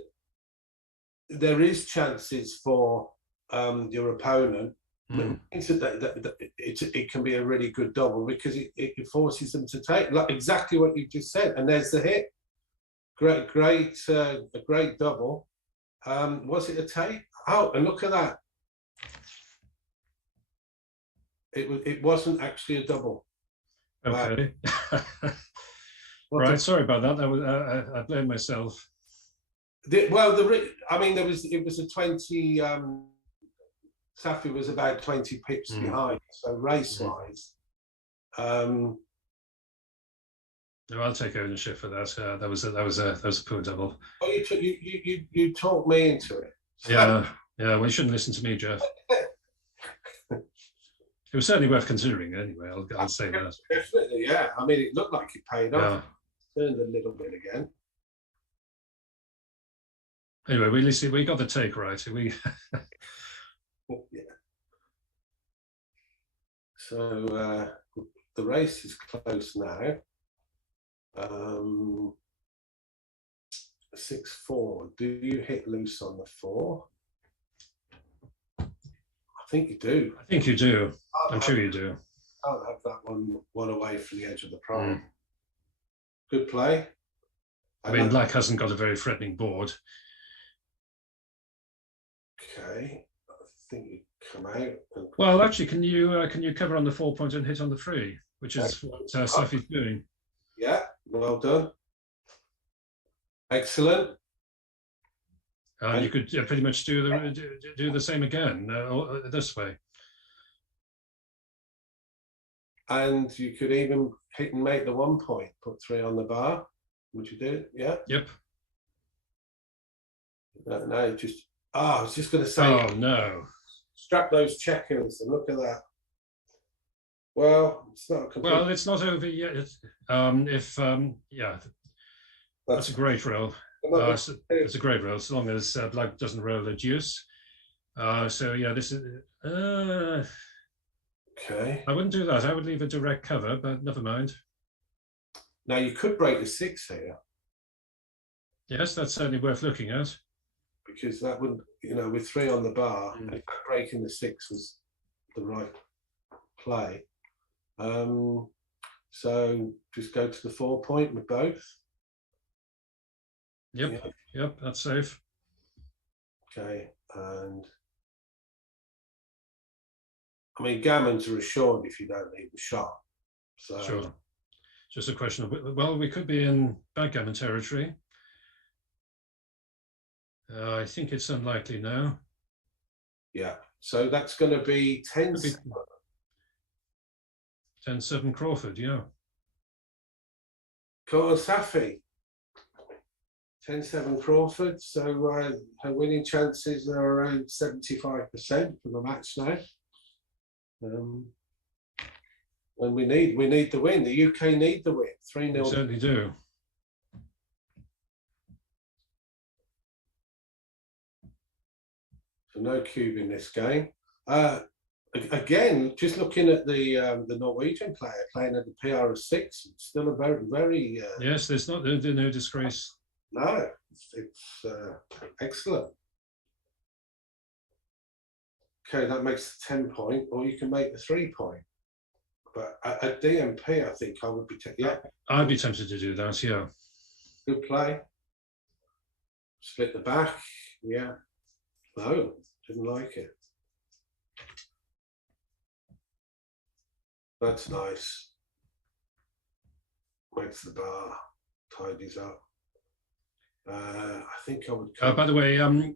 there is chances for your opponent means that it can be a really good double, because it forces them to take, like exactly what you just said. And there's the hit. A great double. Was it a take? Oh, and look at that. It wasn't actually a double. Okay. Right. Sorry about that. That was I blame myself. It was a 20. Safi was about 20 pips behind. So race-wise, no, I'll take ownership for that. That was a poor double. Oh, you talked me into it. Yeah. Well, you shouldn't listen to me, Geoff. It was certainly worth considering anyway. I'll say that. Definitely, yeah. I mean, it looked like it paid off. Turned a little bit again. Anyway, we got the take right. We. Yeah. So the race is close now. 6-4. Do you hit loose on the 4? I think you do. I think you do. I'm sure you do. I'll have that one away from the edge of the prime. Good play. I mean, black hasn't got a very threatening board. Okay, I think you come out. Well, actually, can you cover on the 4 point and hit on the 3, which is what Safi's doing? Yeah, well done. Excellent. And you could pretty much do the same again this way. And you could even hit and make the 1 point, put 3 on the bar. Would you do it? Yeah? Yep. No, just... I was just going to say... Oh, no. Strap those checkers and look at that. Well, it's not complete... Well, it's not over yet. That's a great roll. It's a great roll, as long as black doesn't roll a deuce. So, yeah, this is... Okay. I wouldn't do that. I would leave a direct cover, but never mind. Now, you could break the 6 here. Yes, that's certainly worth looking at. Because that would, with 3 on the bar, breaking the 6 was the right play. So just go to the 4 point with both. Yep, that's safe. Okay, and I mean, gammons are assured if you don't leave the shot. So sure. Just a question of, well, we could be in backgammon territory. I think it's unlikely now. Yeah, so that's going to be 10-7 Crawford, yeah. Go on, Safi. 10-7 Crawford, so her winning chances are around 75% for the match now. And we need the win. The UK need the win. 3-0. We certainly do. So no cube in this game. Again, just looking at the Norwegian player playing at the PR of 6, it's still a very yes. There's no disgrace. no, it's excellent. Okay, that makes the 10 point, or you can make the 3 point. But at DMP, I think I would be I'd be tempted to do that. Yeah. Good play. Split the back. Yeah. No, didn't like it. That's nice. Makes the bar, tidies up. I think I would. By the way, the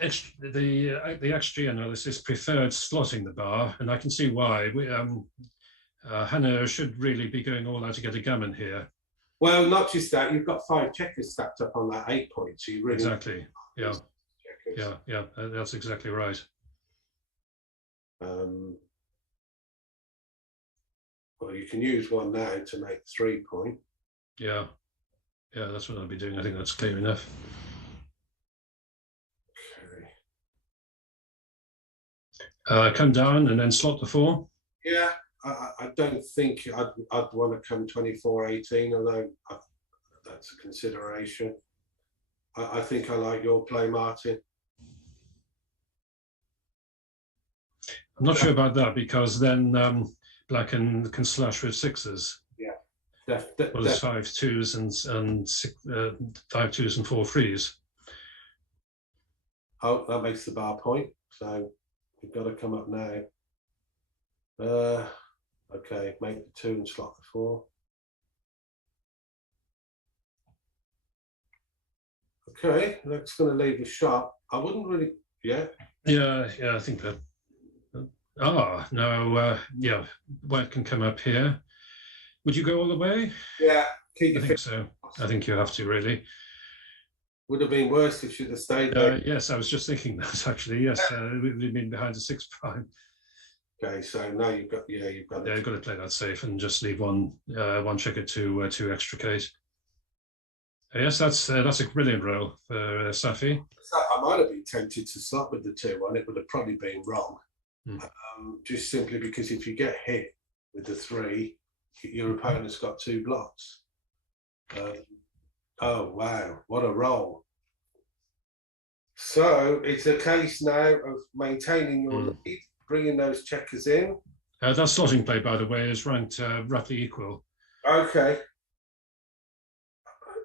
XG analysis preferred slotting the bar, and I can see why. Hannah should really be going all out to get a gammon here. Well, not just that. You've got 5 checkers stacked up on that 8 point, so you really exactly. Yeah. Checkers. Yeah. That's exactly right. Well, you can use one now to make 3 point. Yeah, that's what I'll be doing. I think that's clear enough. Okay. Come down and then slot the 4. Yeah, I don't think I'd want to come 24-18, although that's a consideration. I think I like your play, Martin. I'm not sure about that, because then Black can slash with 6s. Yeah, well, there's 5 2s and 5 2s and 4 3s. Oh, that makes the bar point. So you've got to come up now. Okay, make the 2 and slot the 4. Okay, that's going to leave a shot. I wouldn't really. Yeah, I think that. No, yeah, White can come up here. Would you go all the way? Yeah, I think so. I think you have to, really. Would have been worse if you'd have stayed there. Yes, I was just thinking that, actually. Yes, we've been behind a 6 prime. Okay, so now you've got you've got to play that safe and just leave one checker to extricate. Yes, that's a brilliant roll for Safi. I might have been tempted to slot with the 2-1. It would have probably been wrong, just simply because if you get hit with the 3, your opponent's got 2 blocks. Oh wow, what a roll! So it's a case now of maintaining your lead, bringing those checkers in. That slotting play, by the way, is ranked roughly equal. Okay.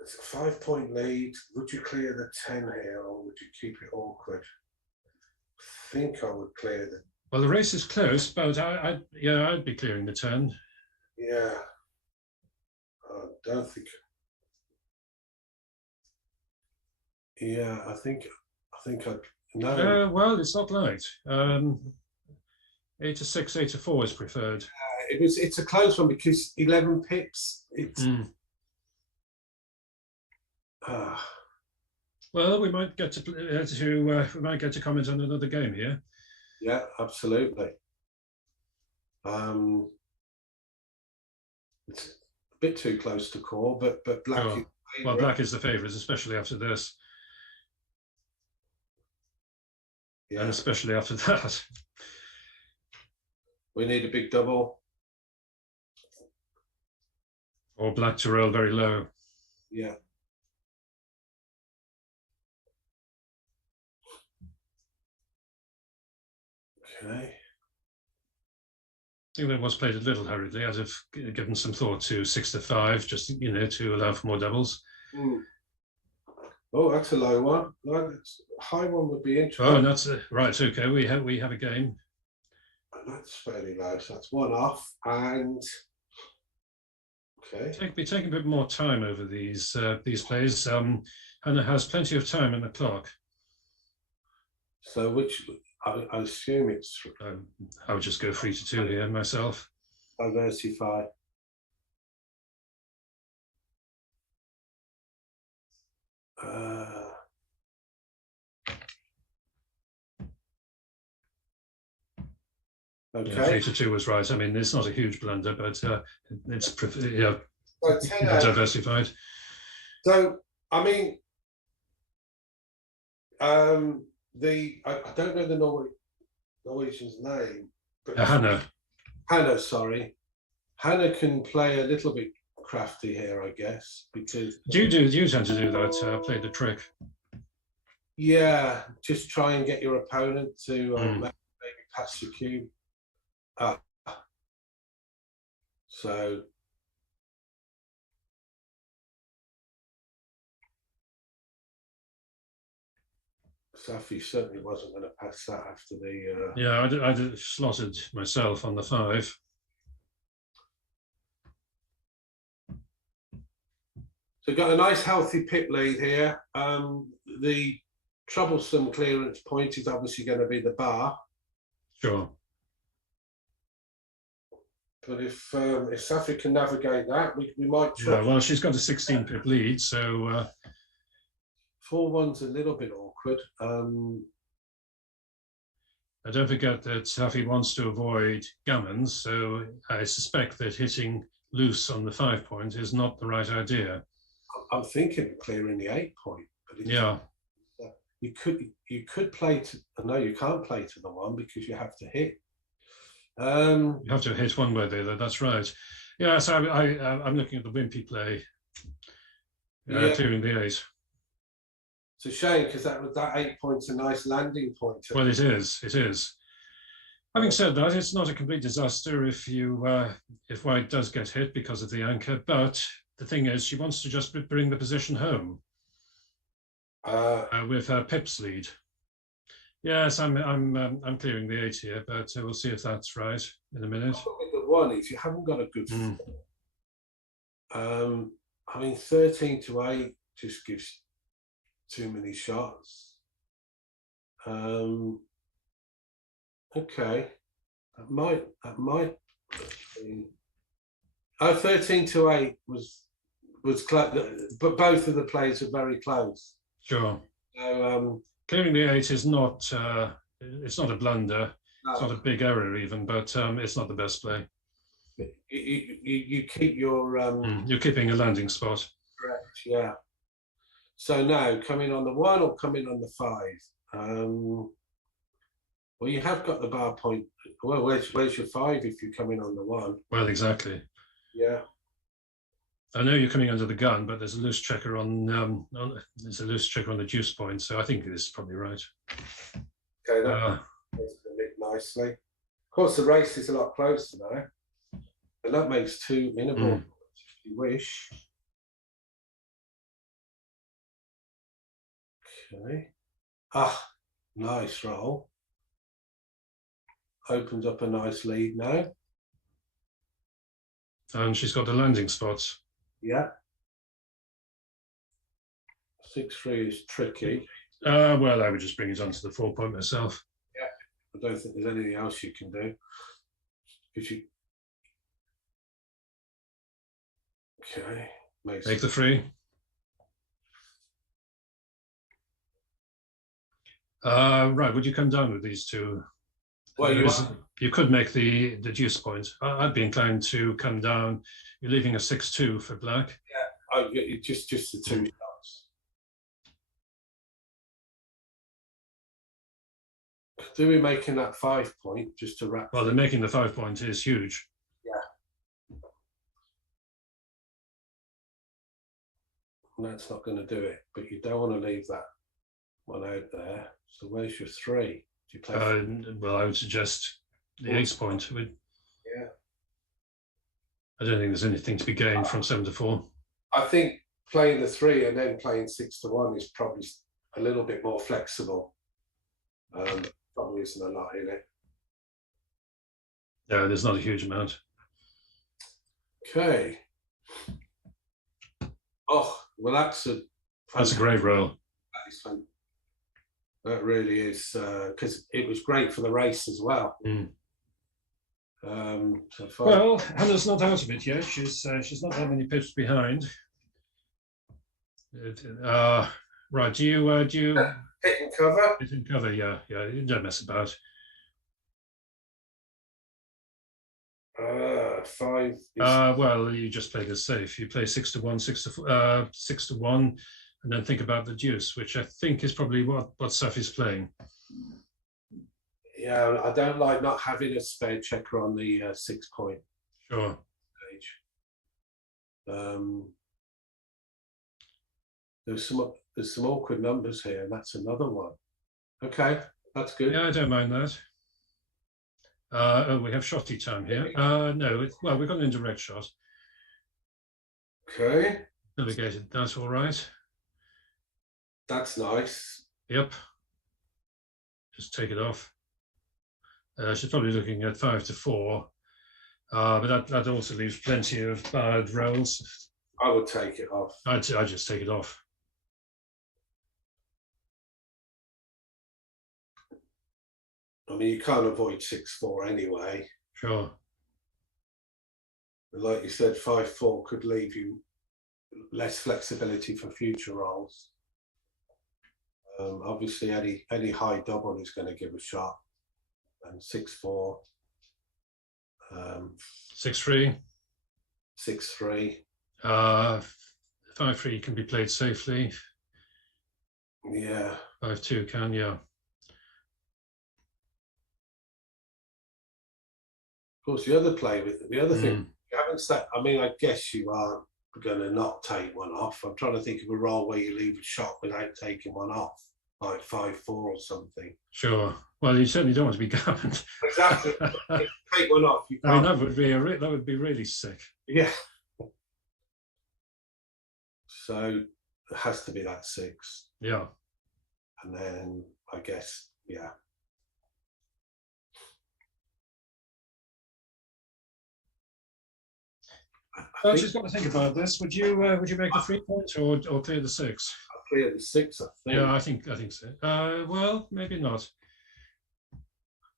It's a 5 point lead. Would you clear the 10 here, or would you keep it awkward? I think I would clear the. Well, the race is close, but I'd be clearing the 10. Yeah. I don't think. Yeah, I think I'd no. Well, it's not light. 8 to 6, 8 to 4 is preferred. It's a close one because 11 pips. It's. Well, we might get to comment on another game here. Yeah, absolutely. It's a bit too close to call, but Black. Oh. Well, Black is the favourite, especially after this. Yeah. And especially after that. We need a big double. Or Black to roll very low. Yeah. Okay. I think that was played a little hurriedly. I'd have given some thought to 6 to 5, just to allow for more doubles. Oh, that's a low one. No, a high one would be interesting. Oh, and that's right. Okay, we have a game. And that's fairly low. So that's 1 off, and okay. Be taking a bit more time over these plays. Hannah has plenty of time in the clock. So which I assume it's. I would just go 3 to 2 here myself. Diversify. Okay. Yeah, 3 to 2 was right. I mean, it's not a huge blunder, but it's diversified. So I mean, I don't know the Norwegian's name. Hannah. Hannah, sorry. Hannah can play a little bit crafty here, I guess, because Do you tend to do that? Play the trick. yeah, just try and get your opponent to maybe pass your cube. So Safi certainly wasn't going to pass that after the. Yeah, I did slotted myself on the 5. So got a nice healthy pip lead here. The troublesome clearance point is obviously going to be the bar. Sure. But if Safi can navigate that, we might try. Yeah, well, she's got a 16 pip lead, so 4-1's a little bit awkward. I don't forget that Safi wants to avoid gammons, so I suspect that hitting loose on the 5 point is not the right idea. I'm thinking of clearing the 8 point. But yeah. You could play to. No, you can't play to the 1 because you have to hit. You have to hit one way or the other. That's right. Yeah, so I'm looking at the wimpy play, clearing the 8. It's a shame because that 8 point's a nice landing point. Well, it is. It is. Having said that, it's not a complete disaster if white does get hit because of the anchor. But the thing is, she wants to just bring the position home with her pip's lead. Yes, I'm clearing the 8 here, but we'll see if that's right in a minute. The 1 is you haven't got a good. I mean, 13 to 8 just gives too many shots. Okay, that might. 13 to 8 was close, but both of the plays are very close. Sure. So clearing the 8 is not. It's not a blunder. No. It's not a big error even, but it's not the best play. You keep your. You're keeping a landing spot. Correct. Yeah. So now, come in on the 1 or come in on the 5? Well, you have got the bar point. Well, where's your 5 if you come in on the 1? Well, exactly. Yeah. I know you're coming under the gun, but there's a loose checker on the deuce point, so I think this is probably right. Okay, that makes it a bit nicely. Of course, the race is a lot closer now, and that makes 2 inner ball points if you wish. Okay. Nice roll. Opens up a nice lead now. And she's got the landing spots. Yeah. 6-3 is tricky. Well, I would just bring it onto the 4 point myself. Yeah. I don't think there's anything else you can do. Okay. Make the 3. Right, would you come down with these 2? Well, you could make the deuce point. I'd be inclined to come down. You're leaving a 6-2 for black. Yeah, just the 2 shots. Do we making that 5 point just to wrap? Well, they're making the 5 point is huge. Yeah. And that's not going to do it, but you don't want to leave that one out there. So where's your 3? Do you play? Well, I would suggest the 8 point. Yeah. I don't think there's anything to be gained from 7 to 4. I think playing the 3 and then playing 6 to 1 is probably a little bit more flexible. Probably isn't a lot in it. No, there's not a huge amount. Okay. Oh, well, that's a great roll. That is fun. That really is, because it was great for the race as well. Well, Hannah's not out of it yet. She's not that many pips behind. Right, do you hit and cover? Hit and cover, yeah. You don't mess about. 5. Well, you just play this safe. You play 6 to 1, 6 to 1, and then think about the deuce, which I think is probably what Safi's playing. Yeah, I don't like not having a spade checker on the 6 point Sure. page. There's some awkward numbers here, and that's another one. Okay, that's good. Yeah, I don't mind that. Oh, we have shotty time here. No, well, we've got an indirect shot. Okay, Navigated, that's all right. that's nice. Yep. Just take it off. She's probably looking at 5 to 4. But that also leaves plenty of bad rolls. I would take it off. I'd just take it off. I mean, you can't avoid 6-4 anyway. Sure. Like you said, 5-4 could leave you less flexibility for future rolls. Obviously, any high double is going to give a shot, and 6-4, 6-3. 6-3. 5-3 can be played safely. Yeah. 5-2 can, yeah. Of course, the other thing you haven't said. I mean, I guess you aren't going to not take one off. I'm trying to think of a roll where you leave a shot without taking one off, like 5-4 or something. Sure. Well, you certainly don't want to be gammoned. Exactly. Take one off. I mean, that would be really sick. Yeah. So it has to be that 6. Yeah. And then I guess, yeah. Well, she's got to think about this. Would you make the 3 points or clear the 6? I'll clear the 6, I think. Yeah, I think so. Well, maybe not.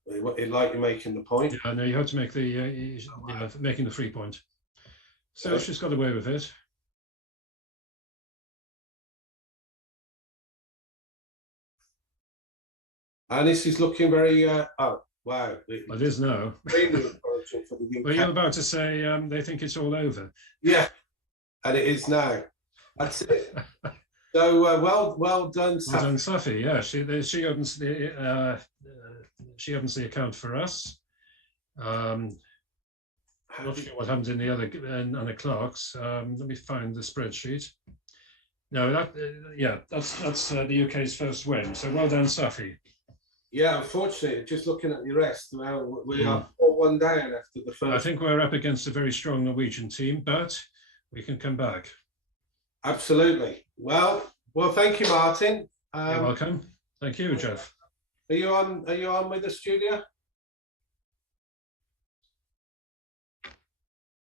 Like you're making the point. Yeah, no, you have to make making the 3 point. So she's got away with it. And this is looking very. Oh wow! It is now. Really encouraging for the UK. Were you about to say they think it's all over? Yeah, and it is now. That's it. So well done, Safi. Well done, Safi. Yeah, she opens the account for us. I'm not sure what happened in the other on the clerks. Let me find the spreadsheet. No, that's the UK's first win. So well done, Safi. Yeah, unfortunately, just looking at the rest, well, we are 4-1 down after the first. I think we're up against a very strong Norwegian team, but we can come back. Absolutely. Well, thank you, Martin. You're welcome. Thank you, Geoff. Are you on with us, Julia?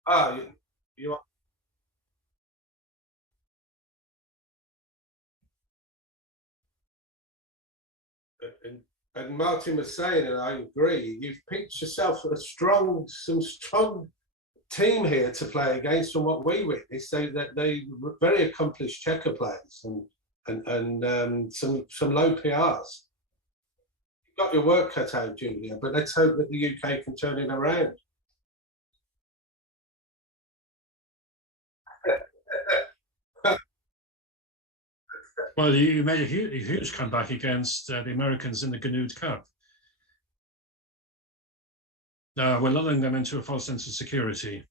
Oh, you are. And Martin was saying, and I agree, you've picked yourself some strong team here to play against from what we witnessed. They were very accomplished checker players and some low PRs. You've got your work cut out, Julia, but let's hope that the UK can turn it around. Well, you made a huge comeback against the Americans in the Ganud Cup. We're lulling them into a false sense of security.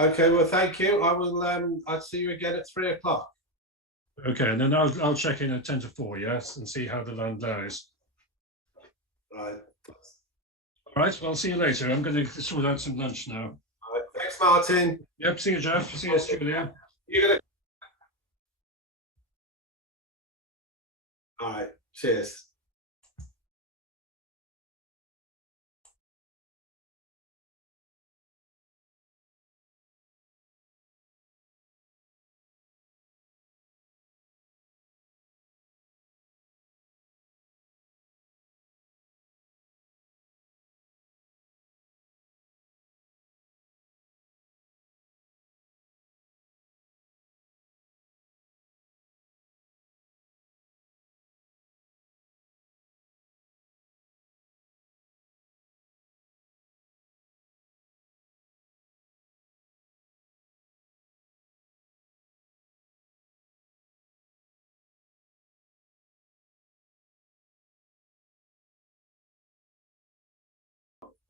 Okay, well, thank you. I'll see you again at 3 o'clock. Okay, and then I'll check in at 10 to 4, yes, and see how the land lies. Right. All right, well, I'll see you later. I'm going to sort out some lunch now. All right, thanks, Martin. Yep, see you, Geoff. See you, Julia. You're gonna. All right, cheers.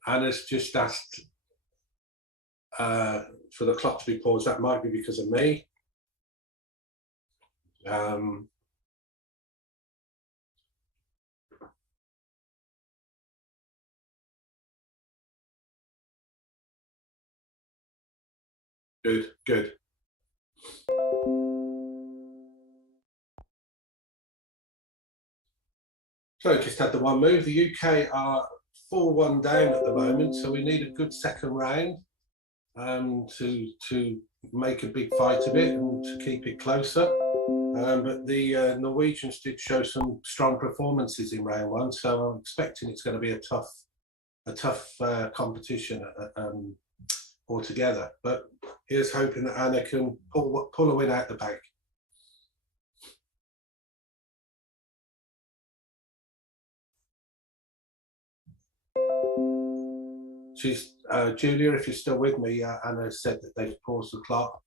Anna's just asked for the clock to be paused. That might be because of me. Good, good. So just had the one move. The UK are 4-1 down at the moment, so we need a good second round to make a big fight of it and to keep it closer. But the Norwegians did show some strong performances in round one, so I'm expecting it's going to be a tough competition altogether. But here's hoping that Anna can pull a win out the bag. She's Julia, if you're still with me, Anna said that they've paused the clock.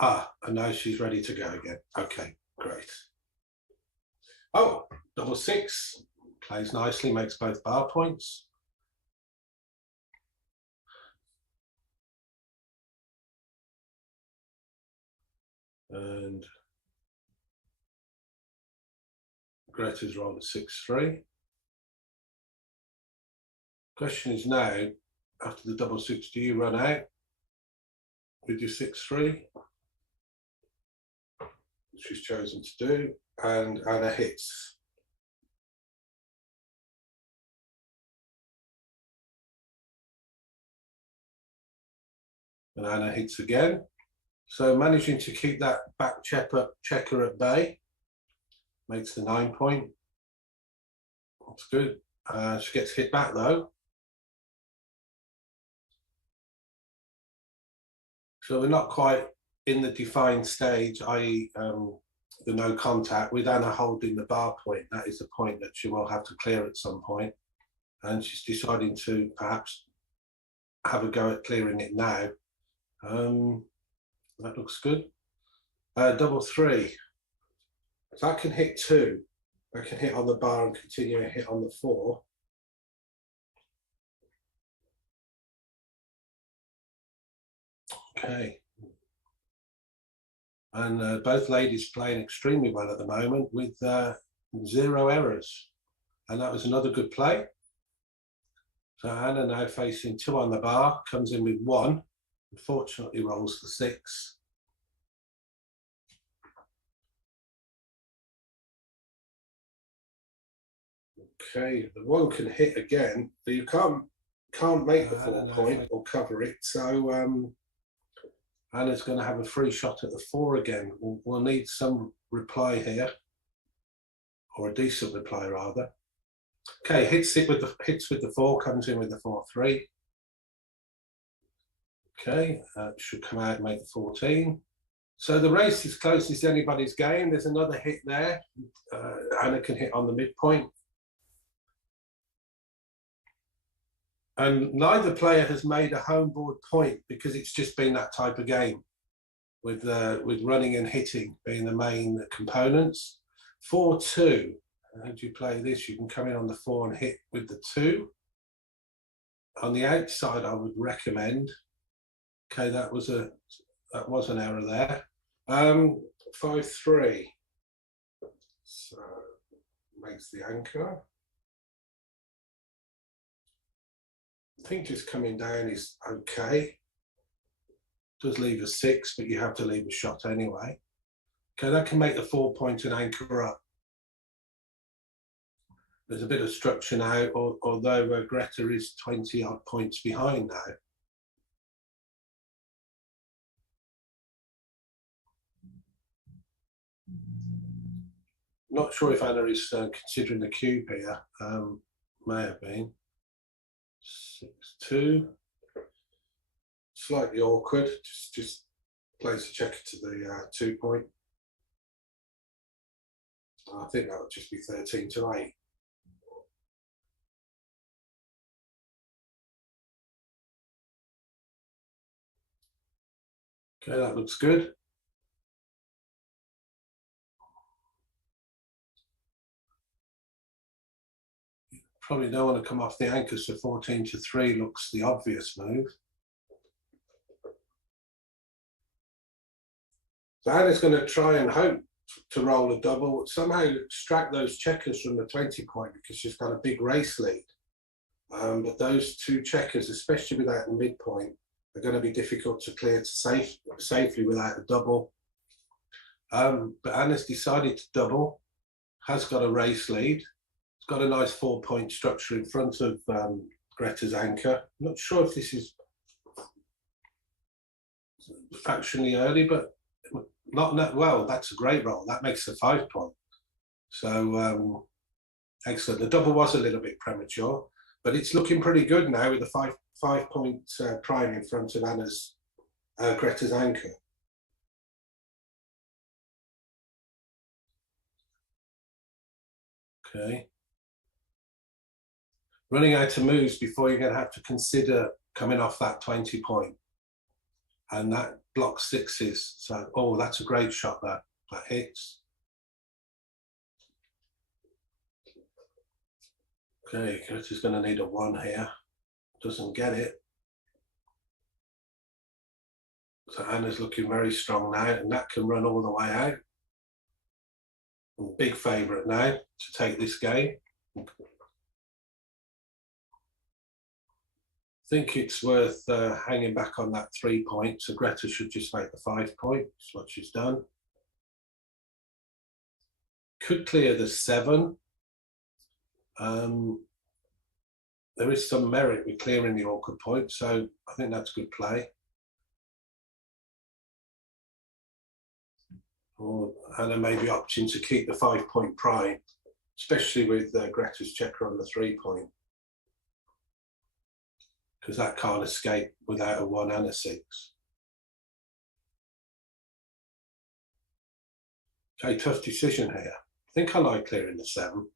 And now she's ready to go again. Okay, great. Oh, double six. Plays nicely, makes both bar points. And Greta's rolled a 6-3. Question is now, after the double six, do you run out with your 6-3? She's chosen to do, and Anna hits. And Anna hits again. So managing to keep that back checker at bay makes the 9 point. That's good. She gets hit back though. So we're not quite in the defined stage, i.e. The no contact, with Anna holding the bar point. That is the point that she will have to clear at some point. And she's deciding to perhaps have a go at clearing it now. That looks good. Double three. So I can hit 2. I can hit on the bar and continue to hit on the 4. Okay. And both ladies playing extremely well at the moment with 0 errors. And that was another good play. So Anna now facing 2 on the bar, comes in with 1. Unfortunately rolls the 6. Okay, the 1 can hit again, but you can't make the 4 point or cover it. So Anna's going to have a free shot at the 4 again. We'll need some reply here, or a decent reply rather. Okay, hits with the 4, comes in with the 4-3. Okay, should come out and make the 14. So the race is close as anybody's game. There's another hit there. Anna can hit on the midpoint. And neither player has made a home board point because it's just been that type of game with running and hitting being the main components. 4-2. How do you play this? You can come in on the 4 and hit with the 2. On the outside, I would recommend. Okay, that was an error there. 5-3. So makes the anchor. I think just coming down is okay. Does leave a 6, but you have to leave a shot anyway. Okay, that can make the 4 point and anchor up. There's a bit of structure now, although Greta is 20 odd points behind now. Not sure if Anna is considering the cube here. May have been. 6-2. Slightly awkward. Just place a checker to the 2 point. I think that would just be 13-8. Okay, that looks good. Probably don't want to come off the anchor, so 14-3 looks the obvious move. So Anna's going to try and hope to roll a double, somehow extract those checkers from the 20 point, because she's got a big race lead. But those two checkers, especially without the midpoint, are going to be difficult to clear safely without a double. But Anna's decided to double, has got a race lead. It's got a nice 4 point structure in front of Greta's anchor. I'm not sure if this is fractionally early, but not that well. That's a great roll. That makes a 5 point. So excellent. The double was a little bit premature, but it's looking pretty good now with the 5 point prime in front of Anna's Greta's anchor. Okay. Running out of moves before you're going to have to consider coming off that 20 point. And that blocks sixes. So, oh, that's a great shot, that hits. Okay, Greta's going to need a 1 here. Doesn't get it. So Anna's looking very strong now, and that can run all the way out. Big favourite now to take this game. I think it's worth hanging back on that 3 point, so Greta should just make the 5 point. That's what she's done. Could clear the 7. There is some merit with clearing the awkward point, so I think that's good play. Or Anna may be opting to keep the 5 point prime, especially with Greta's checker on the 3 point, because that can't escape without a 1 and a 6. Okay, tough decision here. I think I like clearing the 7.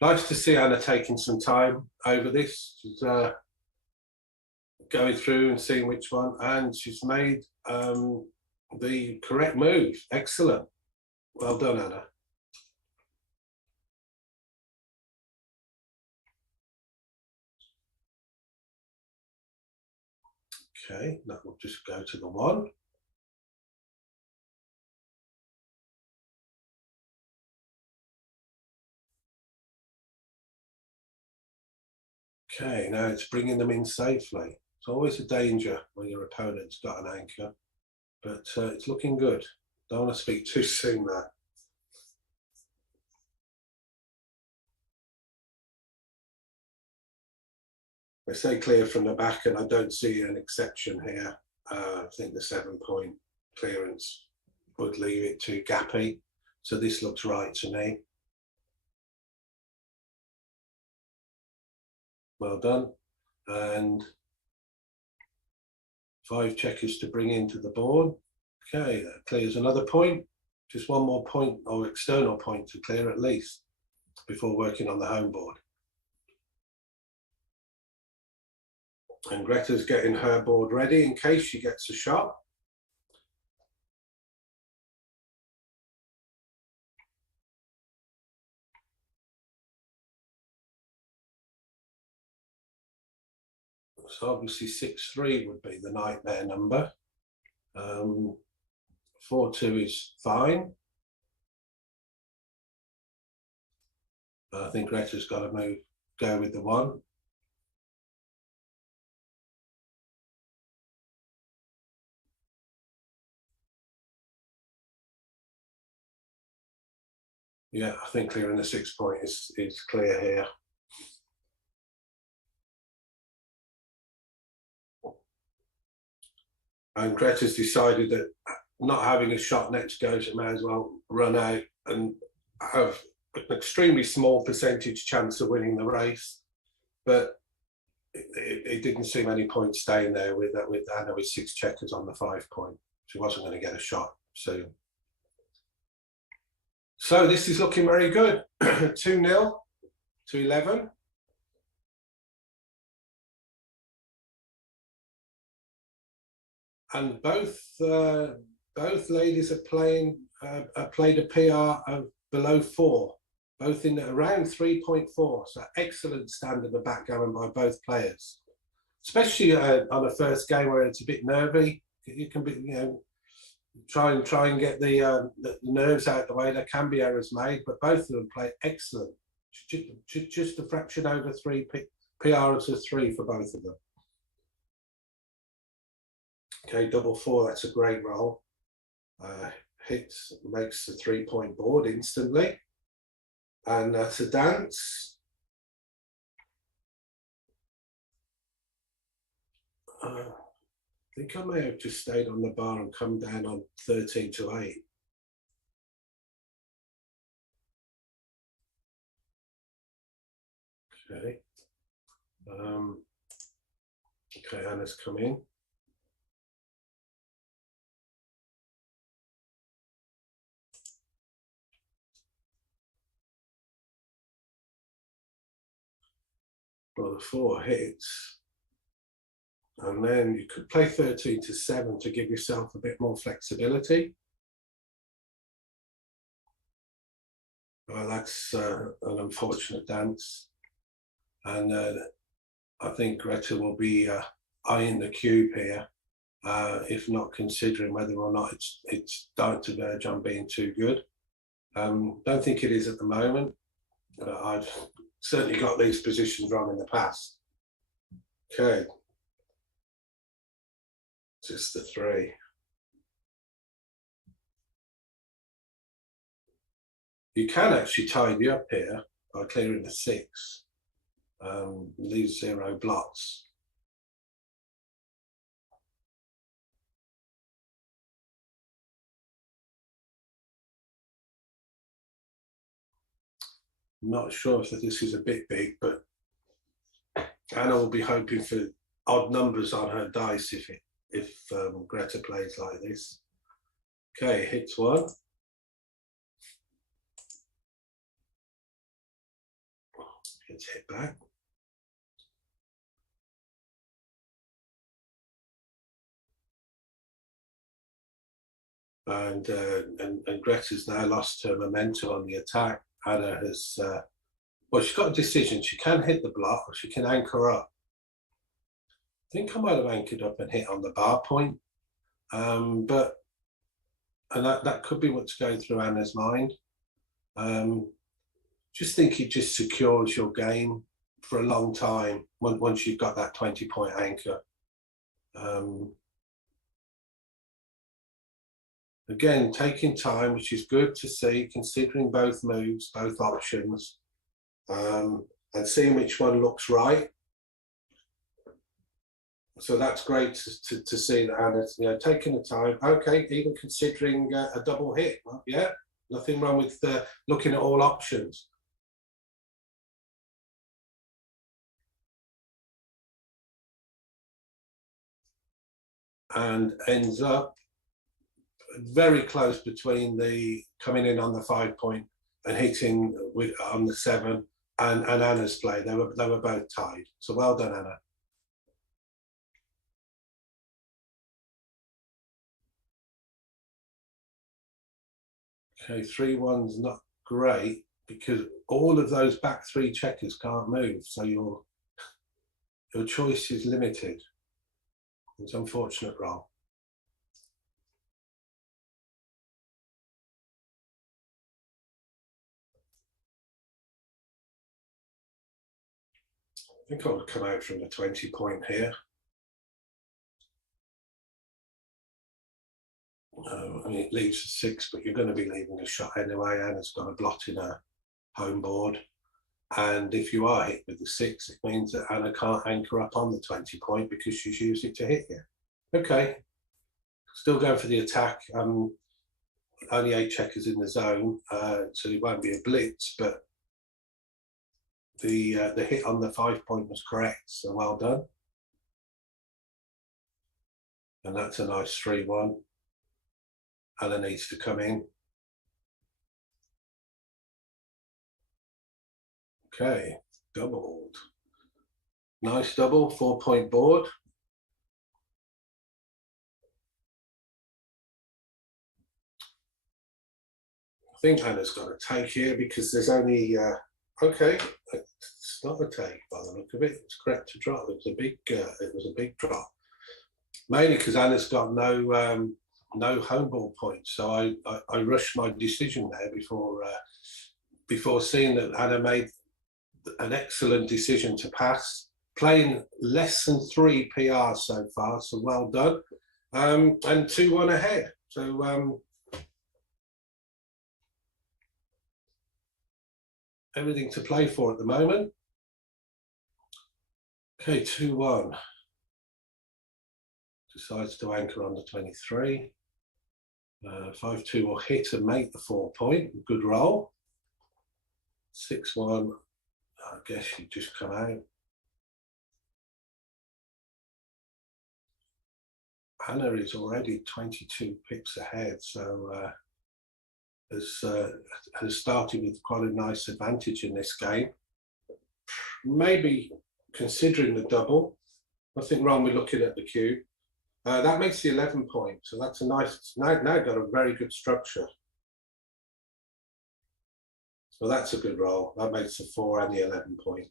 Nice to see Anna taking some time over this. She's going through and seeing which one, and she's made the correct move. Excellent. Well done, Anna. Okay, that will just go to the 1. Okay, now it's bringing them in safely. It's always a danger when your opponent's got an anchor, but it's looking good. Don't want to speak too soon there. I say clear from the back, and I don't see an exception here. I think the 7 point clearance would leave it too gappy. So this looks right to me. Well done. And 5 checkers to bring into the board. Okay, that clears another point. Just 1 more point or external point to clear at least before working on the home board. And Greta's getting her board ready in case she gets a shot. So obviously 6-3 would be the nightmare number. 4-2 is fine. But I think Greta's got to go with the 1. Yeah, I think clearing the 6 point is clear here. And Greta's decided that not having a shot next go, she may as well run out and have an extremely small percentage chance of winning the race. But it didn't seem any point staying there with Anna with 6 checkers on the 5 point. She wasn't going to get a shot soon. So this is looking very good. 2-0 to 11. and both ladies are played a PR of below 4, both in around 3.4. So excellent standard of backgammon by both players, especially on a first game where it's a bit nervy. You can be, try and get the nerves out of the way. There can be errors made, but both of them play excellent. Just a fraction over 3, PRs of 3 for both of them. Okay, double 4, that's a great roll. Hits, makes the 3-point board instantly. And that's a dance. I think I may have just stayed on the bar and come down on 13 to 8. Okay. Okay, Anna's come in. Well, the 4 hits. And then you could play 13 to 7 to give yourself a bit more flexibility. Well, that's an unfortunate dance. And I think Greta will be eyeing the cube here, if not considering whether or not it's starting to verge on being too good. Don't think it is at the moment. I've certainly got these positions wrong in the past. Okay. Just the 3. You can actually tidy up here by clearing the 6. Leave 0 blocks. I'm not sure if this is a bit big, but Anna will be hoping for odd numbers on her dice if Greta plays like this. Okay, hits 1. Gets hit back. And Greta's now lost her momentum on the attack. Anna has, well, she's got a decision. She can hit the block or she can anchor up. I think I might have anchored up and hit on the bar point, but that could be what's going through Anna's mind. Just think it just secures your game for a long time once you've got that 20-point anchor. Again, taking time, which is good to see, considering both moves, both options, and seeing which one looks right. So that's great to see that Anna's taking the time. Okay, even considering a double hit. Well, yeah, nothing wrong with looking at all options. And ends up very close between the coming in on the 5-point and hitting on the 7 and Anna's play. They were both tied. So well done, Anna. Okay, 3-1's not great because all of those back 3 checkers can't move. So your choice is limited. It's unfortunate roll. I think I would come out from the 20-point here. I mean, it leaves a 6, but you're going to be leaving a shot anyway. Anna's got a blot in her home board. And if you are hit with the 6, it means that Anna can't anchor up on the 20-point because she's used it to hit you. Okay, still going for the attack. Only 8 checkers in the zone, so it won't be a blitz, but the hit on the 5-point was correct, so well done. And that's a nice 3-1. Anna needs to come in. Okay, doubled. Nice double, 4-point board. think Anna's got a take here because there's only okay. It's not a take by the look of it. It's correct to drop. It was a big drop, mainly because Anna's got no home ball points. So I rushed my decision there before seeing that Anna made an excellent decision to pass, playing less than 3 PR so far. So well done, and 2-1 ahead. So. Everything to play for at the moment. Okay, 2-1. Decides to anchor on the 23. 5-2 will hit and make the 4-point. Good roll. 6-1. I guess you just come out. Anna is already 22 pips ahead, so has started with quite a nice advantage in this game. Maybe considering the double. Nothing wrong with looking at the cube. That makes the 11 point, so that's a nice, now got a very good structure. So that's a good roll. That makes the 4 and the 11 point.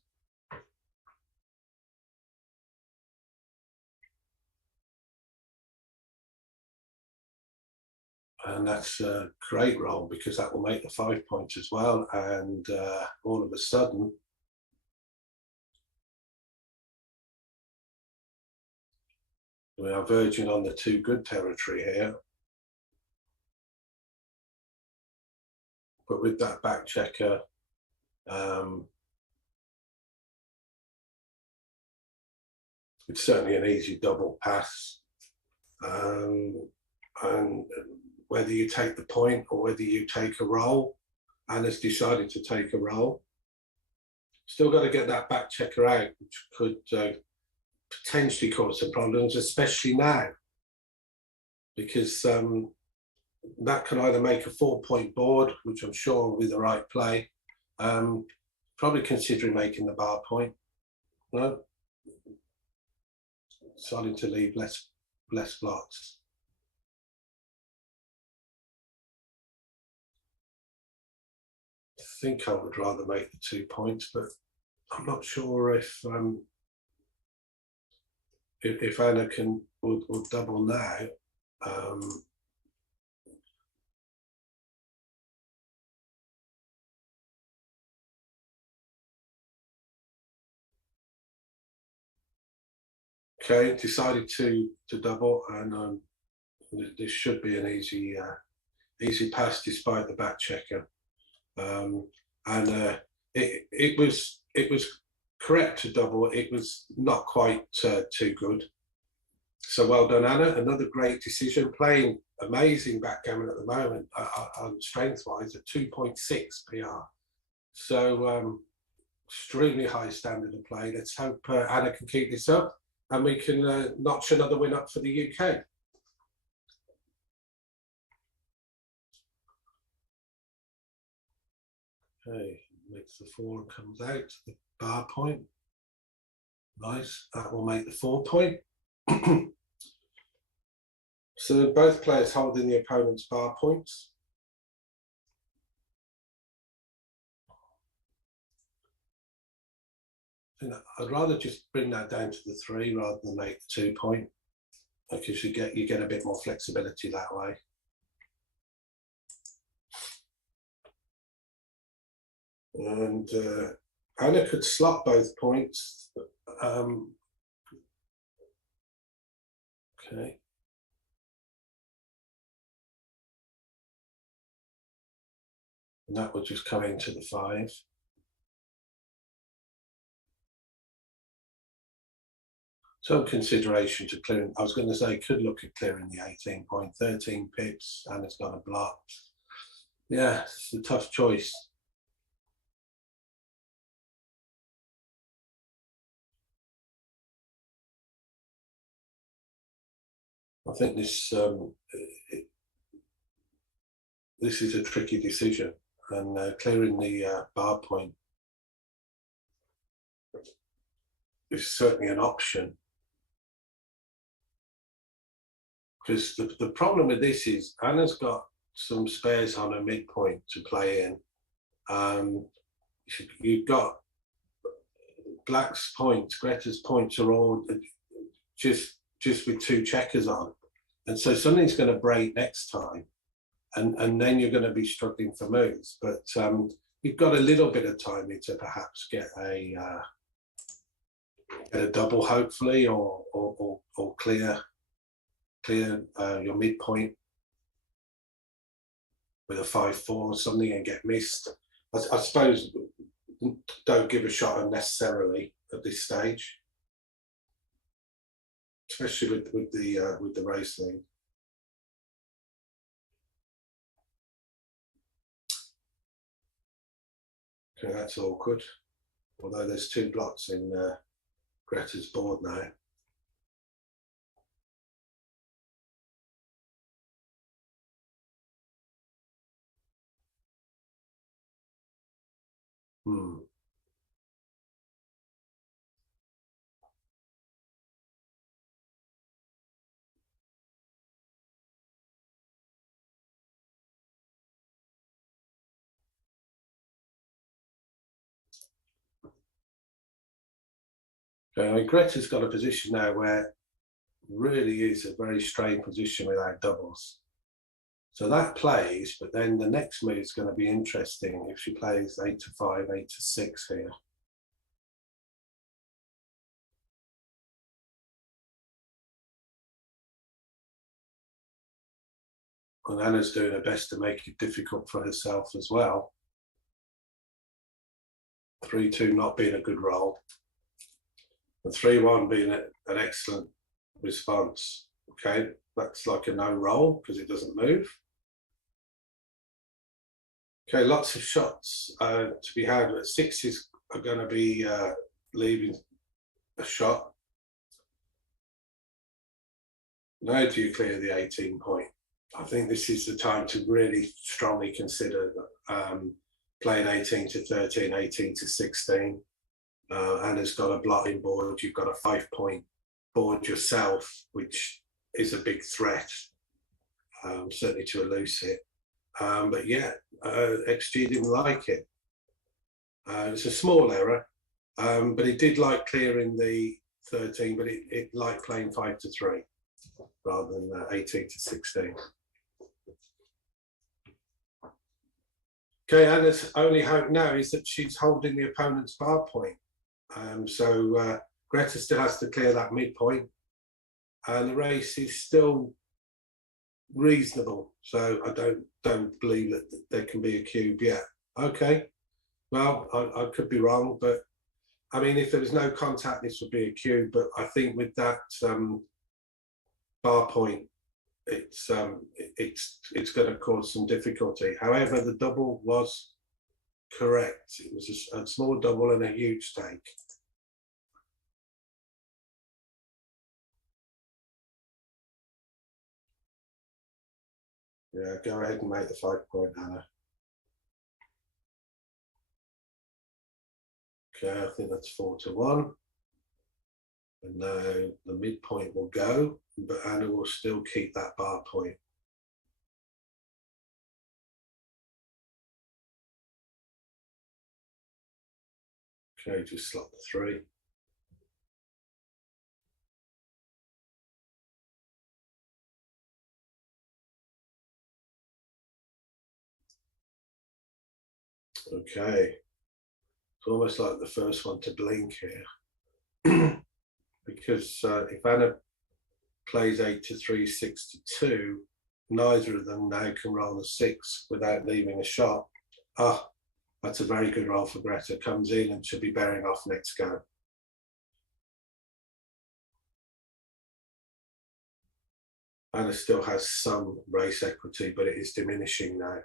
And that's a great roll because that will make the 5 points as well. And all of a sudden, we are verging on the 2 good territory here. But with that back checker, it's certainly an easy double pass. And whether you take the point or whether you take a roll, Anna's decided to take a roll. Still got to get that back checker out, which could potentially cause some problems, especially now, because that can either make a 4-point board, which I'm sure with the right play, probably considering making the bar point. No, deciding to leave less blocks. I think I would rather make the 2 points, but I'm not sure if Anna will double now. Okay, decided to double, and this should be an easy pass despite the back checker. It was correct to double. It was not quite too good. So well done, Anna. Another great decision. Playing amazing backgammon at the moment on strength-wise, a 2.6 PR. So extremely high standard of play. Let's hope Anna can keep this up and we can notch another win up for the UK. Okay, makes the 4 and comes out to the bar point. Nice, that will make the 4 point. So both players holding the opponent's bar points. I'd rather just bring that down to the 3 rather than make the 2 point, because you get a bit more flexibility that way. And Anna could slot both points. Okay. And that would just come into the 5. Some consideration to clearing. I was going to say could look at clearing the 18 point, 13 pips, and it's got a block. Yeah, it's a tough choice. I think this is a tricky decision, and clearing the bar point is certainly an option. Because the problem with this is Anna's got some spares on a midpoint to play in. You've got Black's points, Greta's points are all just with 2 checkers on, and so something's going to break next time, and then you're going to be struggling for moves. But you've got a little bit of time to perhaps get a double, hopefully, or clear your midpoint with a 5-4 or something and get missed. I suppose don't give a shot unnecessarily at this stage, especially with the race lead. Okay, that's awkward. Although there's 2 blots in Greta's board now. Greta's got a position now where really is a very strained position without doubles. So that plays, but then the next move is going to be interesting if she plays 8-5, 8-6 here. And Anna's doing her best to make it difficult for herself as well. 3-2 not being a good roll. And 3-1 being an excellent response. Okay, that's like a no roll because it doesn't move. Okay, lots of shots to be had. 6s are going to be leaving a shot. Now do you clear the 18 point? I think this is the time to really strongly consider playing 18-13, 18-16. Anna's got a blotting board. You've got a 5-point board yourself, which is a big threat, certainly to eluce it. But yeah, XG didn't like it. It's a small error, but it did like clearing the 13, but it liked playing 5-3 rather than 18-16. Okay, Anna's only hope now is that she's holding the opponent's bar point. So Greta still has to clear that midpoint, and the race is still reasonable. So I don't believe that there can be a cube yet. Okay, well I could be wrong, but I mean if there was no contact, this would be a cube. But I think with that bar point, it's going to cause some difficulty. However, the double was correct. It was a small double and a huge stake. Yeah, go ahead and make the 5-point, Anna. Okay, I think that's 4-1. And now the midpoint will go, but Anna will still keep that bar point. Okay, just slot the 3. Okay, it's almost like the first one to blink here. Because if Anna plays 8-3, 6-2, neither of them now can roll a 6 without leaving a shot. Ah, that's a very good roll for Greta. Comes in and should be bearing off next go. Anna still has some race equity, but it is diminishing now.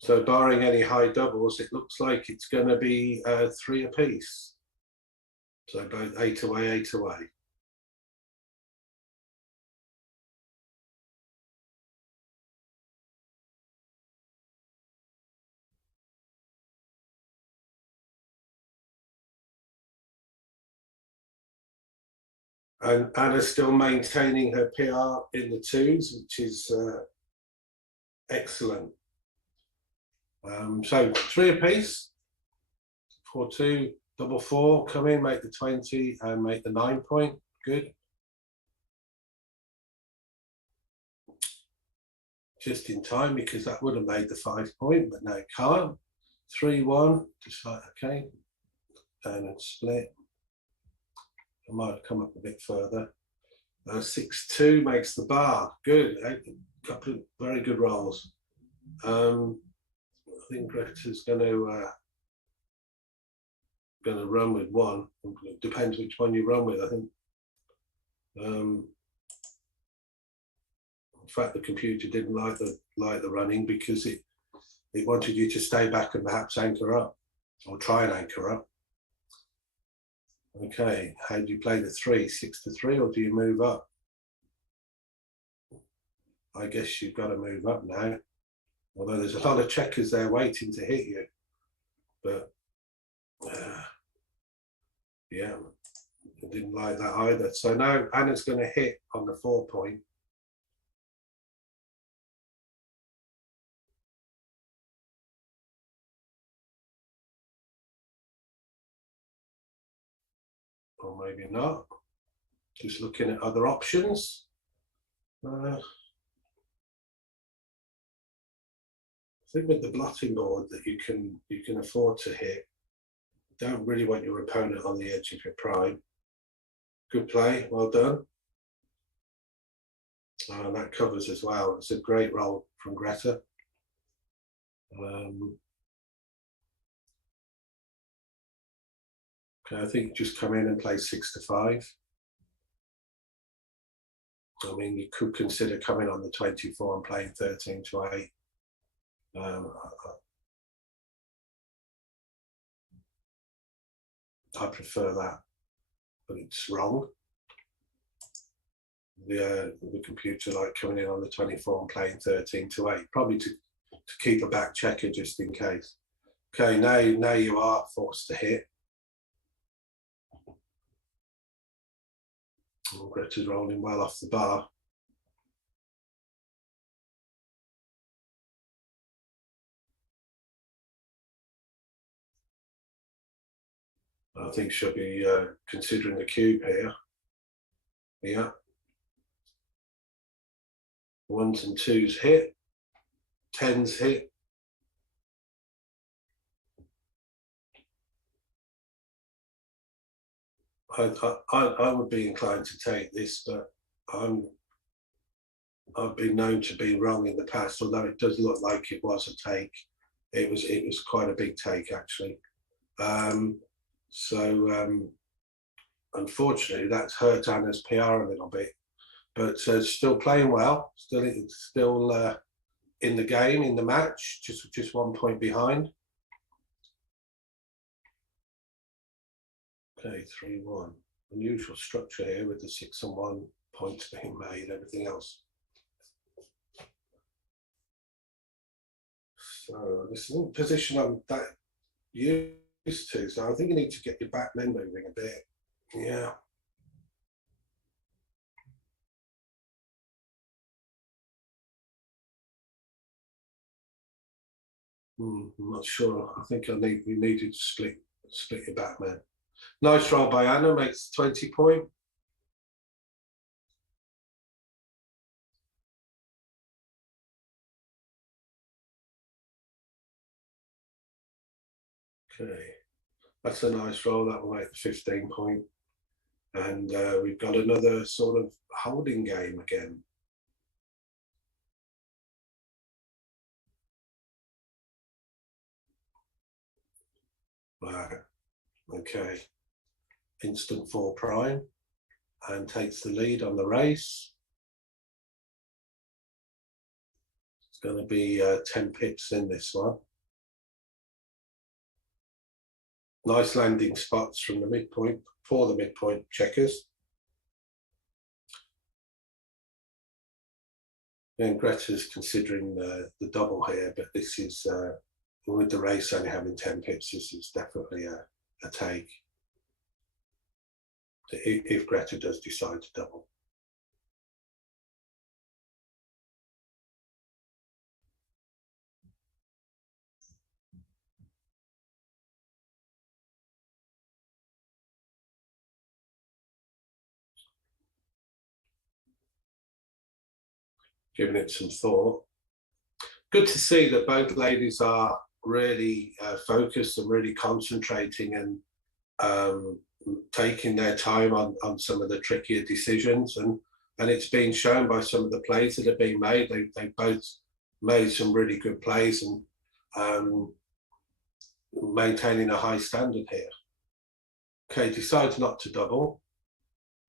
So barring any high doubles, it looks like it's going to be 3 apiece. So both 8 away, 8 away. And Anna's still maintaining her PR in the twos, which is excellent. So 3 apiece, 4-2, double 4, come in, make the 20 and make the 9 point. Good. Just in time, because that would have made the 5 point, but no, it can't. 3-1, just like, okay, down and split. I might have come up a bit further. 6-2 makes the bar. Good. A couple of very good rolls. I think Greta's going to run with 1. It depends which one you run with, I think. In fact, the computer didn't like the running because it wanted you to stay back and perhaps anchor up, or try and anchor up. Okay, how do you play the 3? 6-3, or do you move up? I guess you've got to move up now. Although there's a lot of checkers there waiting to hit you. But yeah, I didn't like that either. So now Anna's going to hit on the 4 point. Or maybe not. Just looking at other options. I think with the blotting board that you can afford to hit, don't really want your opponent on the edge of your prime. Good play, well done. And that covers as well. It's a great roll from Greta. Okay, I think just come in and play 6-5. I mean, you could consider coming on the 24 and playing 13-8. I prefer that, but it's wrong. The computer like coming in on the 24 and playing 13-8, probably to keep a back checker just in case. Okay, now you are forced to hit. Oh, Greta's rolling well off the bar. I think she'll be considering the cube here. Yeah. 1s and 2s hit. 10s hit. I would be inclined to take this, but I've been known to be wrong in the past, although it does look like it was a take. It was quite a big take actually. Unfortunately, that's hurt Anna's PR a little bit, but still playing well, still in the game, in the match, just 1 point behind. Okay, 3-1. Unusual structure here with the 6 and 1 points being made, everything else. So this isn't a position I'm that used to, so I think you need to get your back men moving a bit. Yeah. I'm not sure. I think we needed to split your back man. Nice roll by Anna, makes 20 point. Okay, that's a nice roll. That will make the 15 point. And we've got another sort of holding game again. Wow. Okay. Instant 4 prime and takes the lead on the race. It's going to be 10 pips in this one. Nice landing spots from the midpoint for the midpoint checkers. And Greta's considering the double here, but this is, with the race only having 10 pips, this is definitely a take, if Greta does decide to double. Giving it some thought. Good to see that both ladies are really focused and really concentrating and taking their time on some of the trickier decisions, and it's been shown by some of the plays that have been made. They both made some really good plays and maintaining a high standard here. Okay, decides not to double.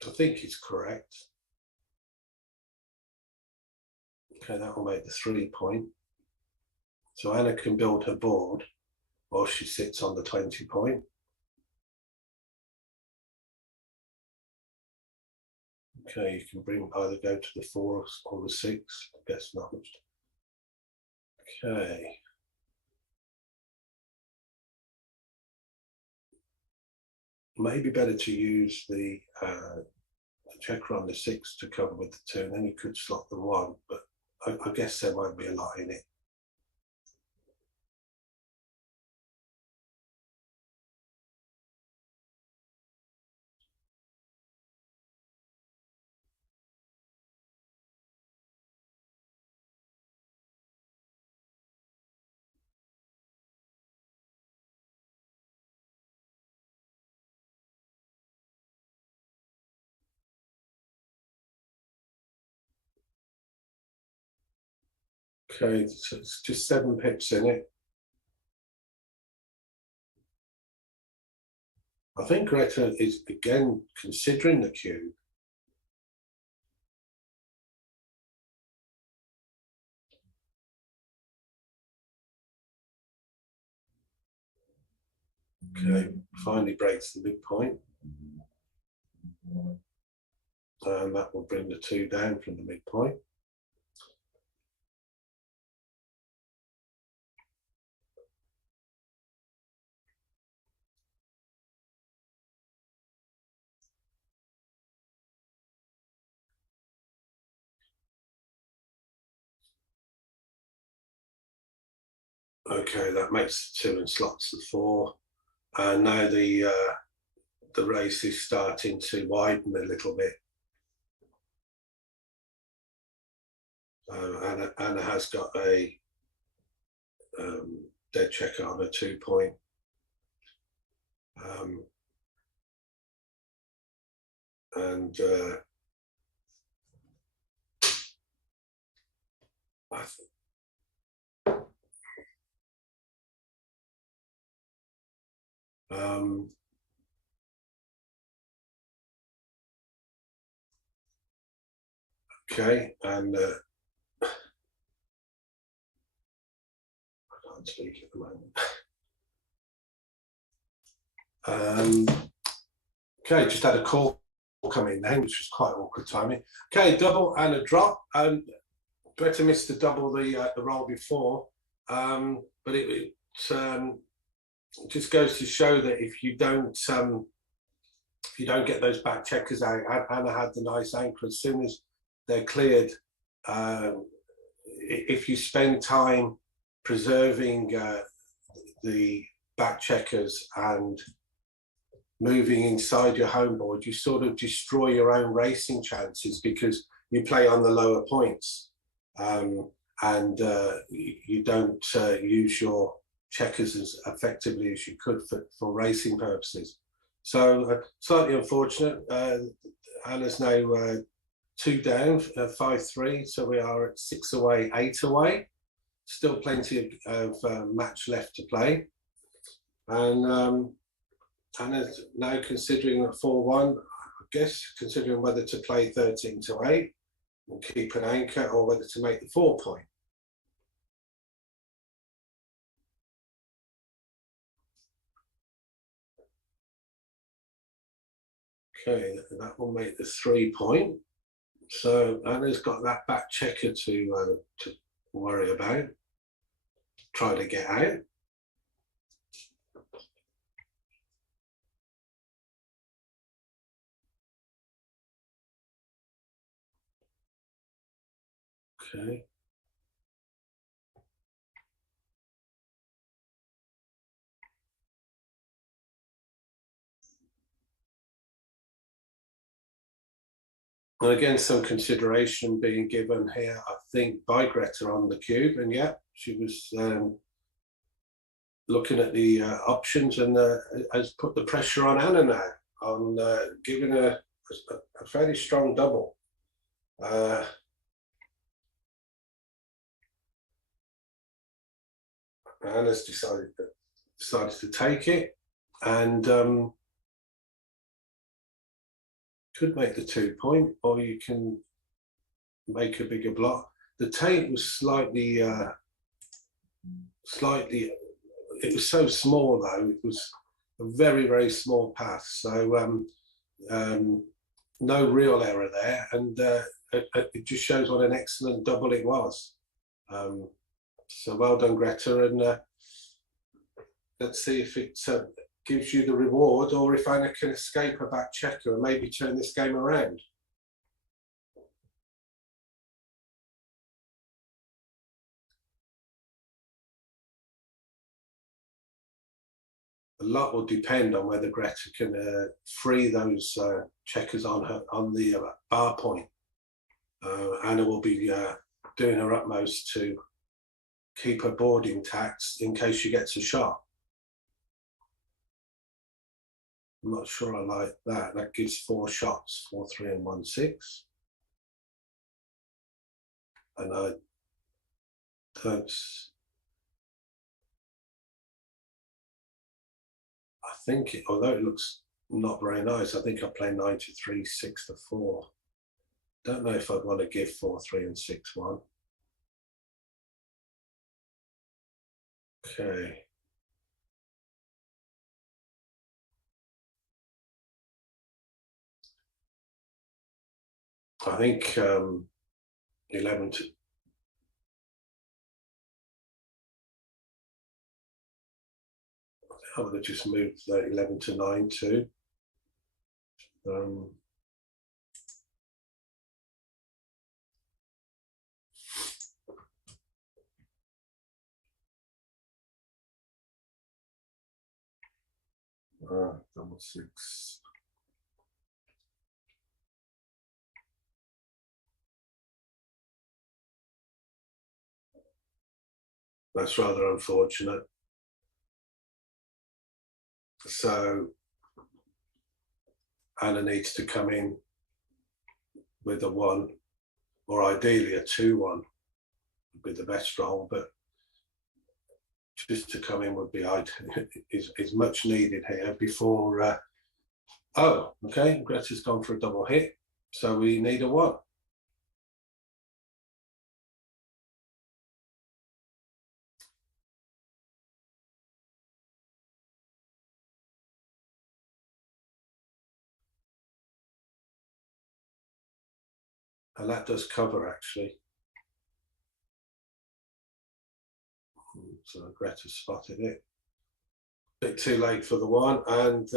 I think it's correct. Okay, that will make the 3 point. So Anna can build her board while she sits on the 20 point. Okay, you can either go to the 4 or the 6. I guess not much. Okay. Maybe better to use the checker on the 6 to cover with the 2, and then you could slot the 1, but I guess there won't be a lot in it. Okay, so it's just 7 pips in it. I think Greta is again considering the cube. Okay, finally breaks the midpoint. And that will bring the 2 down from the midpoint. Okay, that makes the 2 and slots the 4. And now the race is starting to widen a little bit. Anna has got a dead checker on a 2 point. Okay, and I can't speak at the moment. Okay, just had a call come in then, which was quite awkward timing. Okay, double and a drop. Greta missed the double the roll before, but it just goes to show that if you don't get those back checkers out, Anna had the nice anchor as soon as they're cleared. If you spend time preserving the back checkers and moving inside your home board, you sort of destroy your own racing chances because you play on the lower points, and you don't use your checkers as effectively as you could for racing purposes. So slightly unfortunate. Anna's now 2 down, 5-3, so we are at 6 away, 8 away. Still plenty of match left to play. And Anna's now considering a 4-1, I guess, considering whether to play 13-8 and keep an anchor or whether to make the 4 point. Okay, that will make the 3 point. So Anna's got that back checker to worry about. Try to get out. Okay. And again, some consideration being given here, I think, by Greta on the cube. And yeah, she was looking at the options and has put the pressure on Anna now on giving a fairly strong double. Anna's decided to take it and could make the 2 point, or you can make a bigger block. The tape was slightly, it was so small though, it was a very, very small pass. So no real error there. And it just shows what an excellent double it was. So well done, Greta. And let's see if it gives you the reward, or if Anna can escape a back checker and maybe turn this game around. A lot will depend on whether Greta can free those checkers on the bar point. Anna will be doing her utmost to keep her board intact in case she gets a shot. I'm not sure I like that. That gives 4 shots, 4, 3, and 1, 6. And I don't. I think, although it looks not very nice, I think I play 9 to 3, 6 to 4. Don't know if I'd want to give 4, 3, and 6, 1. Okay. I think 11 to. I would have just moved 11 to 9 too. Double 6. That's rather unfortunate. So Anna needs to come in with a 1, or ideally a 2-1 would be the best roll, but just to come in would be is much needed here before. Oh, okay, Greta's gone for a double hit, so we need a 1. And that does cover, actually. So Greta spotted it. A bit too late for the 1, and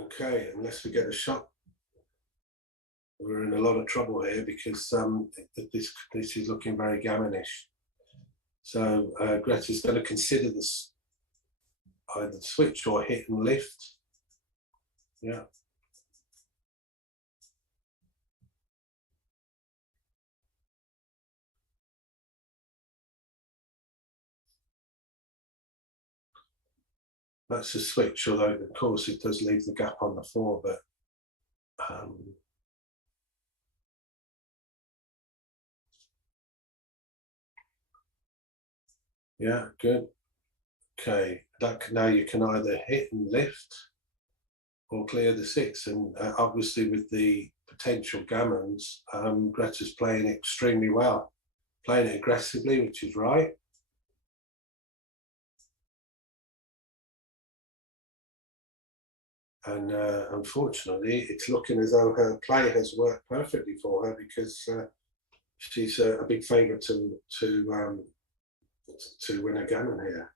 okay, unless we get a shot, we're in a lot of trouble here because this is looking very gammonish. So Greta's going to consider this either switch or hit and lift. Yeah. That's a switch, although of course it does leave the gap on the 4, but yeah, good. Okay, now you can either hit and lift or clear the 6, and obviously with the potential gammons, Greta's playing extremely well, playing it aggressively, which is right. And unfortunately, it's looking as though her play has worked perfectly for her, because she's a big favourite to win a gammon here.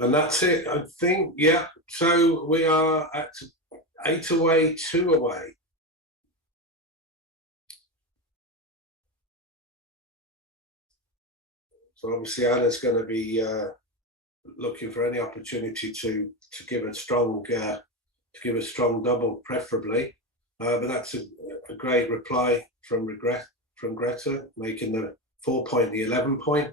And that's it, I think. Yeah. So we are at 8 away, 2 away. So obviously Anna's going to be looking for any opportunity to give a strong double, preferably. But that's a great reply from Greta, making the 4 point the 11 point.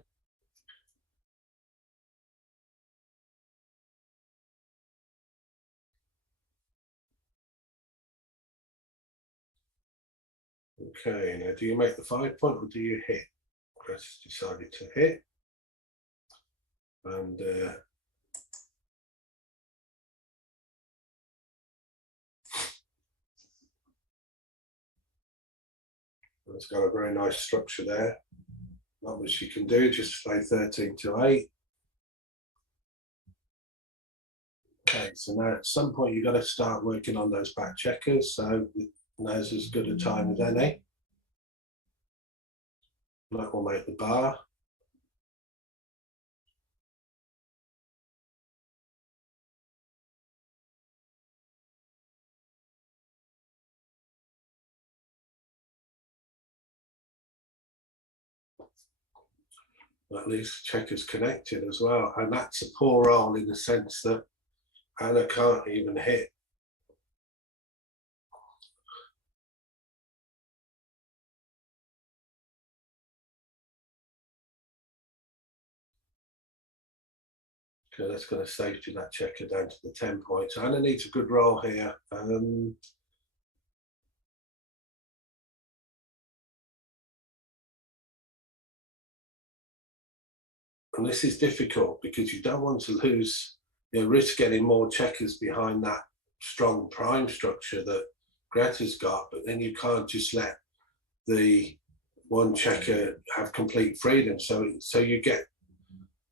Okay, now do you make the 5 point or do you hit? Greta's decided to hit. And it's got a very nice structure there. Not much you can do, just play 13 to 8. Okay, so now at some point you've got to start working on those back checkers, so now's as good a time as any. That will make the bar. At least checkers connected as well, and that's a poor roll in the sense that Anna can't even hit. Okay, that's going to safety that checker down to the 10 points. Anna needs a good roll here. And this is difficult because you don't want to lose, risk getting more checkers behind that strong prime structure that Greta's got, but then you can't just let the one checker have complete freedom. So you get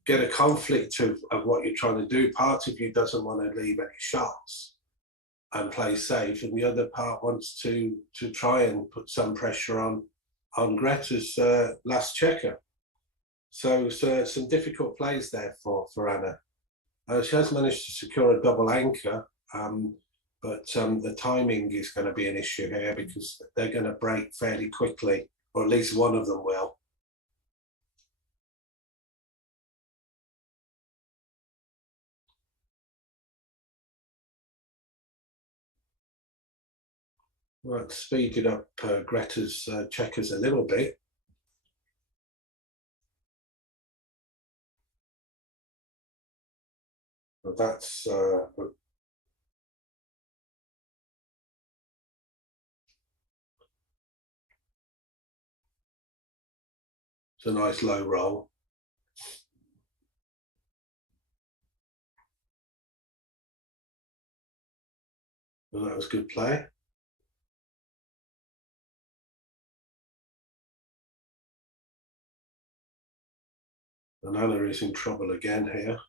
a conflict of what you're trying to do. Part of you doesn't want to leave any shots and play safe, and the other part wants to try and put some pressure on Greta's last checker. So some difficult plays there for Anna. She has managed to secure a double anchor, but the timing is going to be an issue here because they're going to break fairly quickly, or at least one of them will. Right, speeded up Greta's checkers a little bit. But that's it's a nice low roll. And that was good play. And Anna is in trouble again here.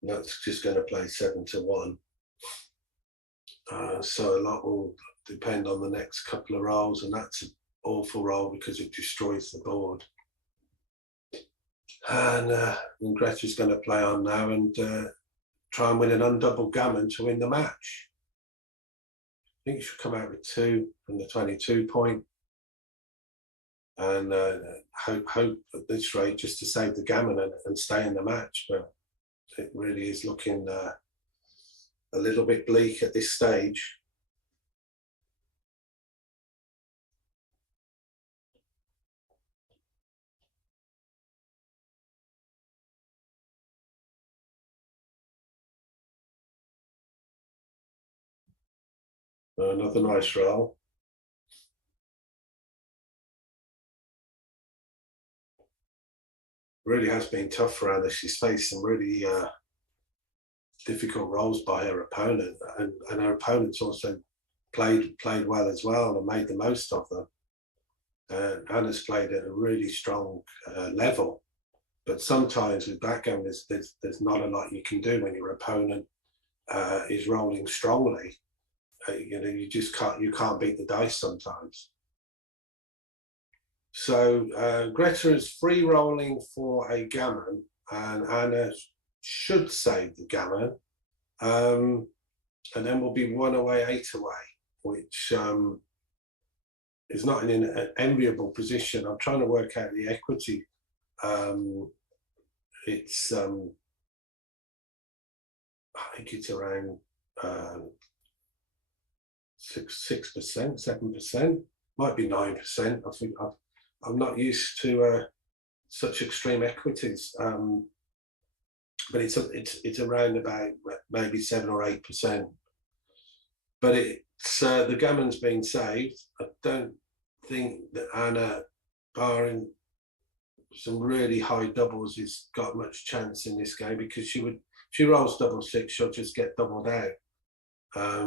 And that's just going to play 7 to 1. So a lot will depend on the next couple of rolls, and that's an awful roll because it destroys the board. And Greta's going to play on now and try and win an undoubled gammon to win the match. I think you should come out with 2 from the 22 point, and hope at this rate just to save the gammon and stay in the match. But it really is looking a little bit bleak at this stage. Another nice roll. Really has been tough for Anna. She's faced some really difficult rolls by her opponent, and her opponent's also played well as well and made the most of them. Anna's played at a really strong level, but sometimes with backgammon there's not a lot you can do when your opponent is rolling strongly. You know, you just can't beat the dice sometimes. So Greta is free rolling for a gammon, and Anna should save the gammon, and then we'll be 1 away, 8 away, which is not in an enviable position. I'm trying to work out the equity. It's I think it's around 6%, 7%, might be 9%. I think I'm not used to such extreme equities, but it's around about maybe 7 or 8%. But it's the gammon's been saved. I don't think that Anna, barring some really high doubles, has got much chance in this game, because she rolls double six, she'll just get doubled out.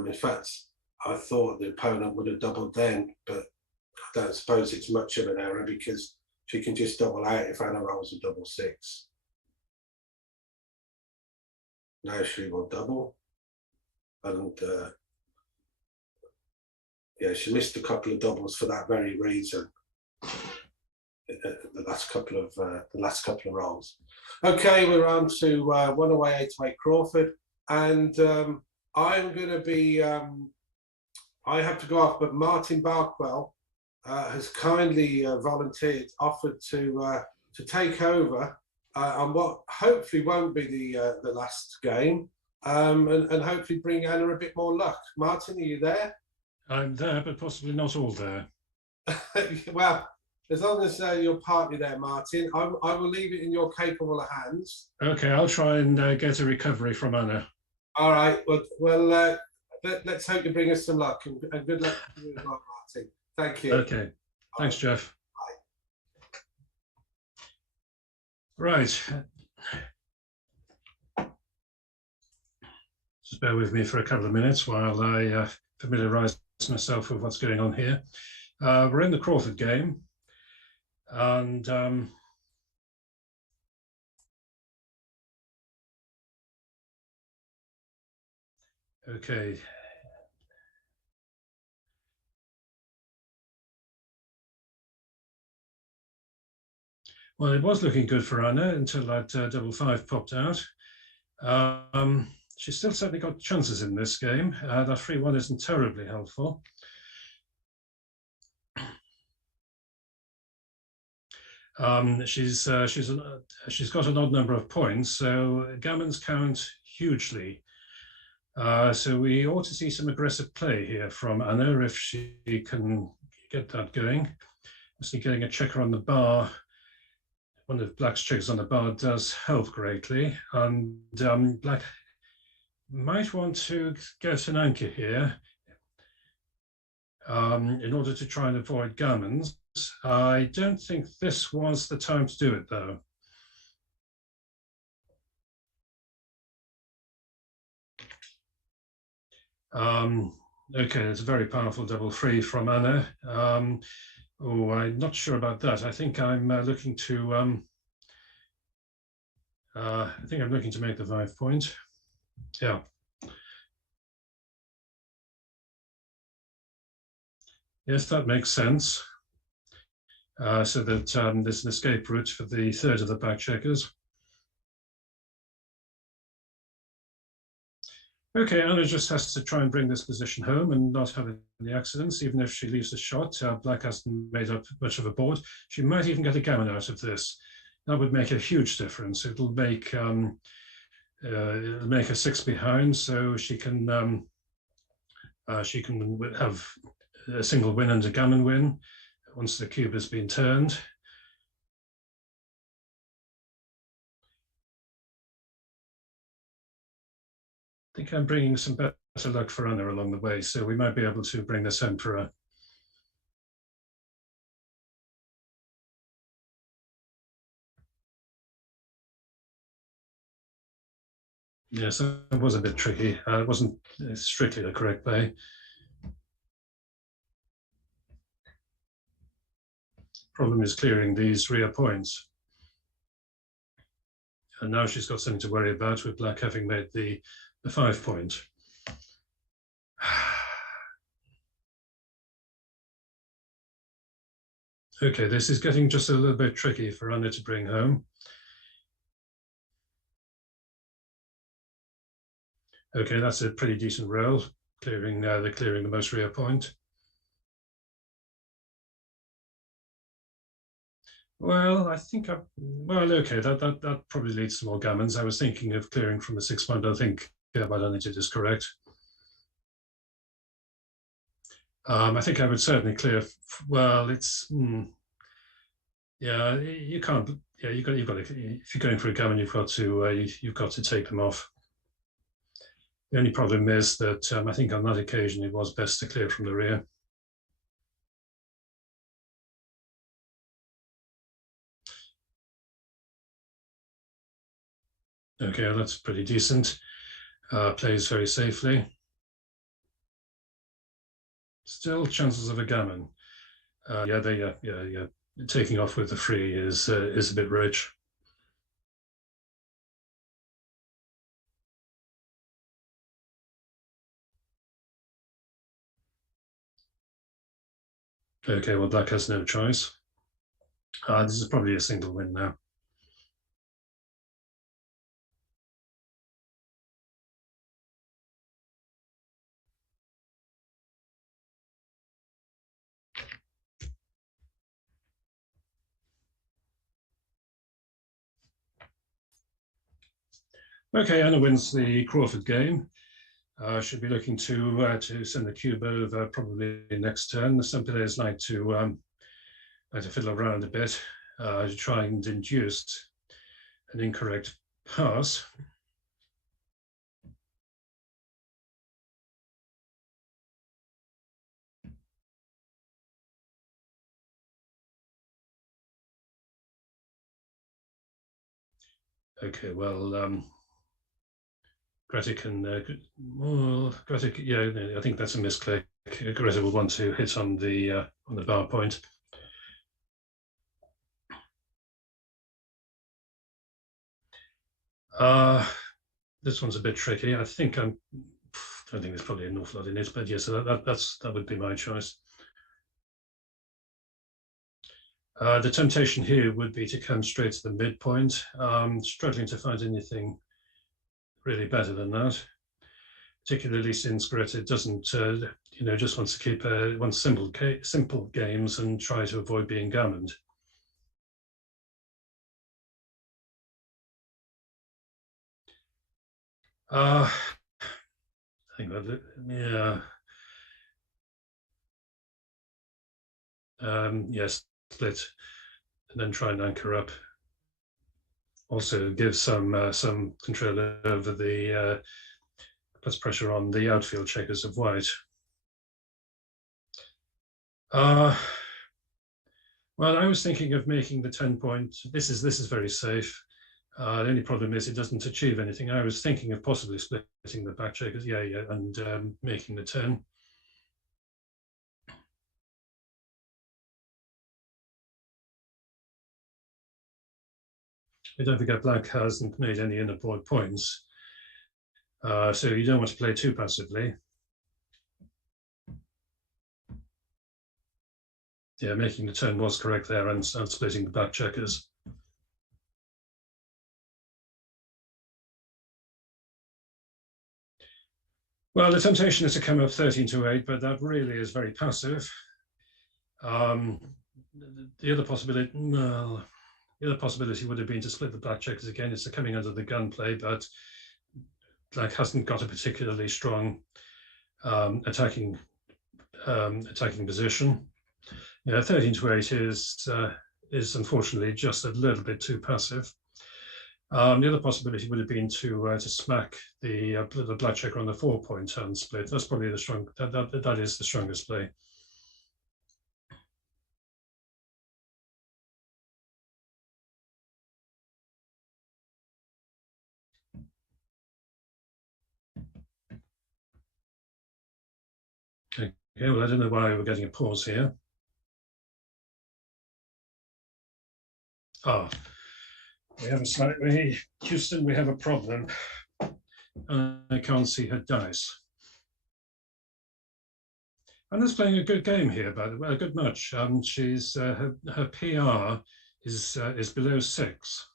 In fact, I thought the opponent would have doubled then, but I don't suppose it's much of an error, because she can just double out if Anna rolls a double six. Now she will double, and yeah, she missed a couple of doubles for that very reason. The last couple of rolls. Okay, we're on to 1 away, 8 away Crawford, and I'm going to be. I have to go off, but Martin Barkwill has kindly volunteered, offered to take over on what hopefully won't be the last game, and hopefully bring Anna a bit more luck. Martin, are you there? I'm there, but possibly not all there. Well, as long as you're partly there, Martin, I will leave it in your capable hands. Okay, I'll try and get a recovery from Anna. All right. Well, let's hope you bring us some luck, and good luck to you as well, Martin. Thank you. Okay. Thanks, Geoff. Bye. Right. Just bear with me for a couple of minutes while I familiarise myself with what's going on here. We're in the Crawford game, and okay. Well, it was looking good for Anna until that double five popped out. She's still certainly got chances in this game. That 3-1 isn't terribly helpful. She's got an odd number of points, so gammons count hugely. So we ought to see some aggressive play here from Anna if she can get that going. Obviously, getting a checker on the bar, one of Black's checkers on the bar, does help greatly, and Black might want to get an anchor here in order to try and avoid gammons. I don't think this was the time to do it, though. Okay, it's a very powerful double free from Anna. Oh, I'm not sure about that. I think I'm looking to. I think I'm looking to make the 5 point. Yeah. Yes, that makes sense. So that there's an escape route for the third of the back checkers. Okay, Anna just has to try and bring this position home and not have any accidents. Even if she leaves a shot, Black hasn't made up much of a board. She might even get a gammon out of this. That would make a huge difference. It'll make a 6 behind, so she can have a single win and a gammon win once the cube has been turned. I think I'm bringing some better better luck for Anna along the way, so we might be able to bring this home for her. Yes, that was a bit tricky. It wasn't strictly the correct play. Problem is clearing these rear points. And now she's got something to worry about with black having made the 5 point. Okay, this is getting just a little bit tricky for Anna to bring home. Okay, that's a pretty decent roll, clearing the most rear point. Well, I think okay, that probably leads to more gammons. I was thinking of clearing from the 6 point. I think what I did is correct. I think I would certainly clear. Well, it's yeah, you can't. Yeah, you've got to. If you're going for a gammon, you've got to take them off. The only problem is that I think on that occasion it was best to clear from the rear. Okay, that's pretty decent. Plays very safely. Still chances of a gammon. Yeah. Taking off with the free is a bit rich. Okay, well, black has no choice. This is probably a single win now. Okay, Anna wins the Crawford game. Should be looking to send the cube over probably next turn. Some players like to fiddle around a bit to try and induce an incorrect pass. Okay, well, Greta can, Greta, yeah, I think that's a misclick. Greta will want to hit on the bar point. This one's a bit tricky. I think I don't think there's probably an awful lot in it, but yes, that would be my choice. The temptation here would be to come straight to the midpoint. Struggling to find anything really better than that, particularly since Greta doesn't, just wants to keep wants simple games and try to avoid being gammoned. I think that, yeah. Yes, split and then try and anchor up. Also gives some control over the puts pressure on the outfield checkers of white. Well, I was thinking of making the 10 point. This is very safe. The only problem is it doesn't achieve anything. I was thinking of possibly splitting the back checkers, and making the 10. Don't forget, black hasn't made any inner board points, so you don't want to play too passively. Yeah, making the turn was correct there and splitting the back checkers. Well, the temptation is to come up 13 to 8, but that really is very passive. The other possibility, well, the other possibility would have been to split the black checkers again. It's coming under the gunplay, but black hasn't got a particularly strong attacking position. Yeah, 13 to 8 is unfortunately just a little bit too passive. The other possibility would have been to smack the black checker on the 4-point hand split. That's probably the strong. That is the strongest play. Okay, well, I don't know why we're getting a pause here. Ah, we have a slightly, Houston, we have a problem. I can't see her dice. Anna's playing a good game here, by the way, a good match. She's her PR is below 6.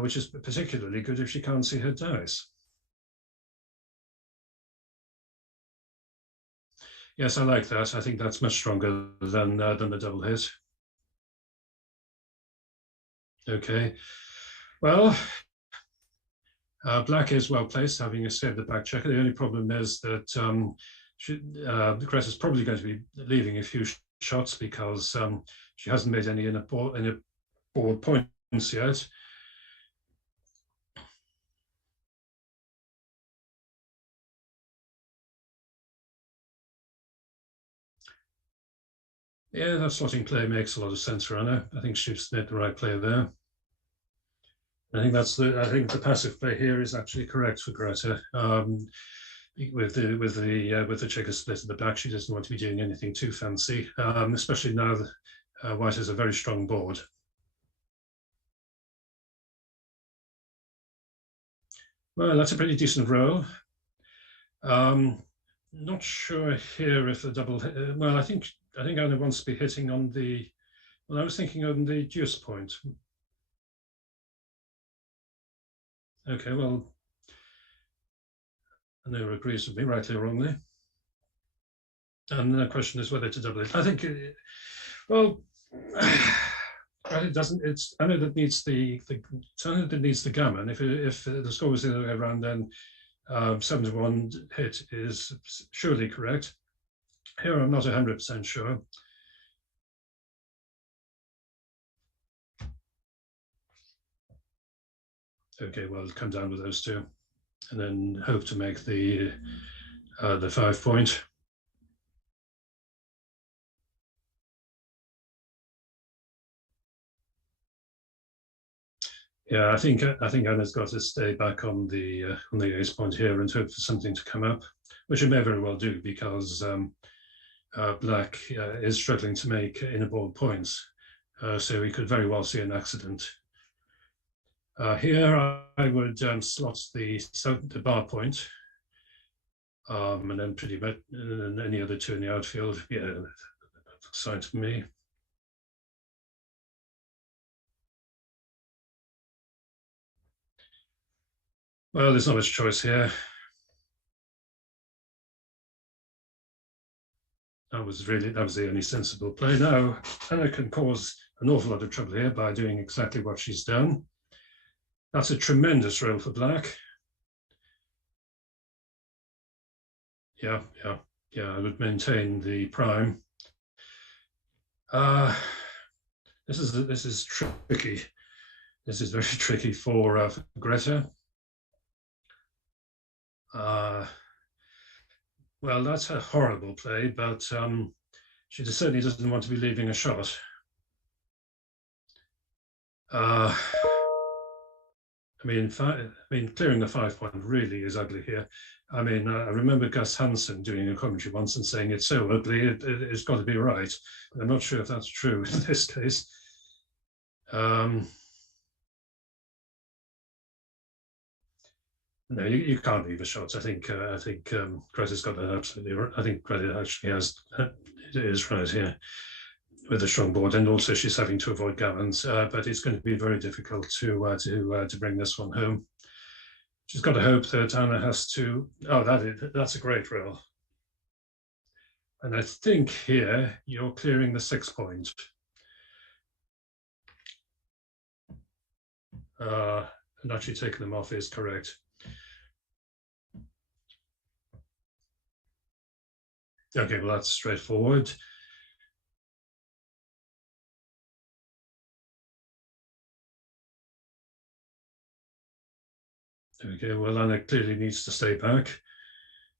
Which is particularly good if she can't see her dice. Yes, I like that. I think that's much stronger than the double hit. Okay, well, black is well placed, having escaped the back checker. The only problem is that Greta's probably going to be leaving a few shots because she hasn't made any board points yet. Yeah, that slotting play makes a lot of sense for Anna. I think she's made the right play there. I think the passive play here is actually correct for Greta. With the checker split at the back, she doesn't want to be doing anything too fancy, especially now that White has a very strong board. Well, that's a pretty decent roll. Not sure here if the double. Well, I think Anna wants to be hitting on the. Well, I was thinking on the deuce point. Okay, well, Anna agrees with me, rightly or wrongly. And the question is whether to double it. I think, well, it doesn't. It's Anna that needs Anna that needs the gammon. If the score was the other way around, then 7-1 hit is surely correct. Here, I'm not 100% sure. Okay, well, come down with those two, and then hope to make the 5-point. Yeah, I think Anna's got to stay back on the ace point here and hope for something to come up, which it may very well do because black is struggling to make inner board points, so we could very well see an accident. Here I would slot the bar point, and then pretty much any other two in the outfield. Yeah, that's fine to me. Well, there's not much choice here. That was the only sensible play. Now, Anna can cause an awful lot of trouble here by doing exactly what she's done. That's a tremendous roll for black. Yeah, I would maintain the prime. This is tricky. This is very tricky for Greta. Well, that's a horrible play, but she certainly doesn't want to be leaving a shot. I mean, clearing the 5-point really is ugly here. I mean, I remember Gus Hansen doing a commentary once and saying it's so ugly, it's got to be right. I'm not sure if that's true in this case. No, you can't leave a shot. I think Greta's got that absolutely right. I think Greta actually is right here with a strong board, and also she's having to avoid gammons. But it's going to be very difficult to bring this one home. She's got to hope that Anna has to. Oh, that's a great roll. And I think here you're clearing the 6-point. And actually taking them off is correct. Okay, well, that's straightforward. Okay, well, Anna clearly needs to stay back.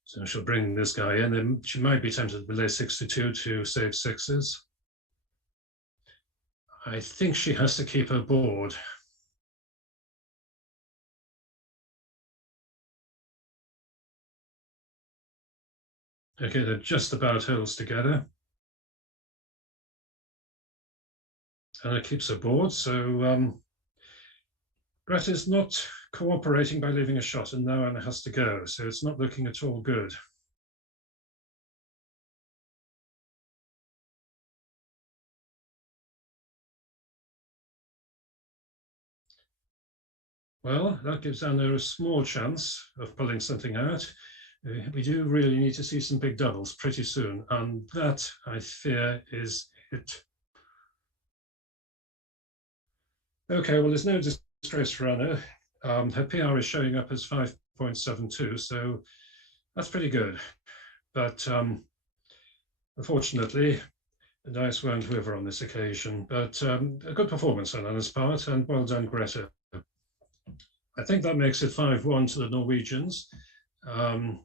So she'll bring this guy in. Then she might be tempted to lay 62 to save sixes. I think she has to keep her board. Okay, they're just about holds together. And it keeps her board. So Greta's not cooperating by leaving a shot, and now Anna has to go. So it's not looking at all good. Well, that gives Anna a small chance of pulling something out. We do really need to see some big doubles pretty soon, and that, I fear, is it. Okay, well, there's no disgrace for Anna. Her PR is showing up as 5.72, so that's pretty good. But unfortunately, the dice weren't with her on this occasion. But a good performance on Anna's part, and well done, Greta. I think that makes it 5-1 to the Norwegians. The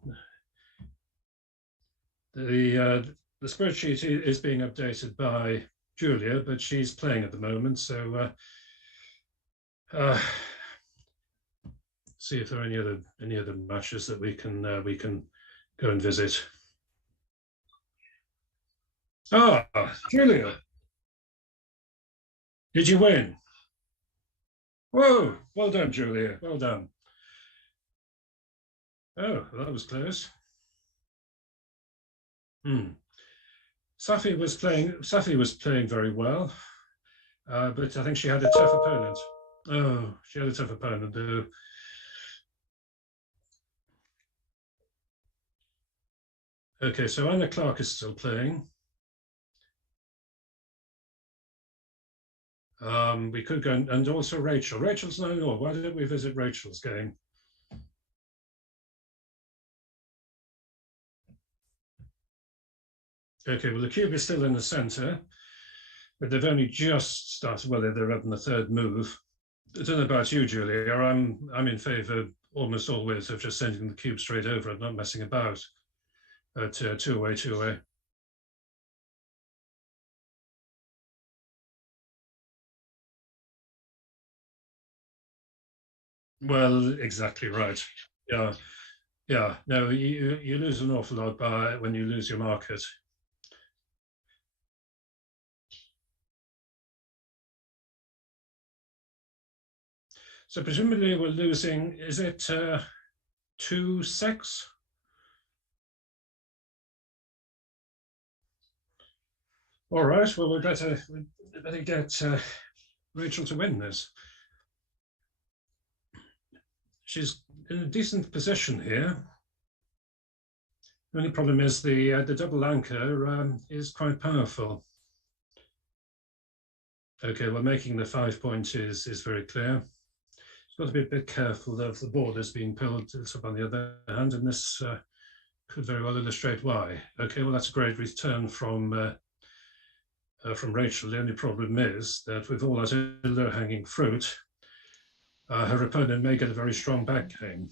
spreadsheet is being updated by Julia, but she's playing at the moment. So see if there are any other matches that we can go and visit. Ah, Julia, did you win? Whoa, well done, Julia, well done. Oh, that was close. Safi was playing very well, but I think she had a tough opponent. Oh, she had a tough opponent, though. Okay, so Anna Clark is still playing. We could go and also Rachel. Rachel's 9-0. Why don't we visit Rachel's game? Okay, well, the cube is still in the center, but they've only just started. Well, they're up in the third move. I don't know about you, Julia. I'm in favour almost always of just sending the cube straight over and not messing about at two-away. Well, exactly right. Yeah. No, you lose an awful lot when you lose your market. So presumably we're losing. Is it 2-6? All right. Well, we better get Rachel to win this. She's in a decent position here. The only problem is the double anchor is quite powerful. Okay, well, making the 5 point is very clear. She's got to be a bit careful of the borders being pulled up on the other hand, and this could very well illustrate why. Okay, well, that's a great return from Rachel. The only problem is that with all that low-hanging fruit, her opponent may get a very strong back game.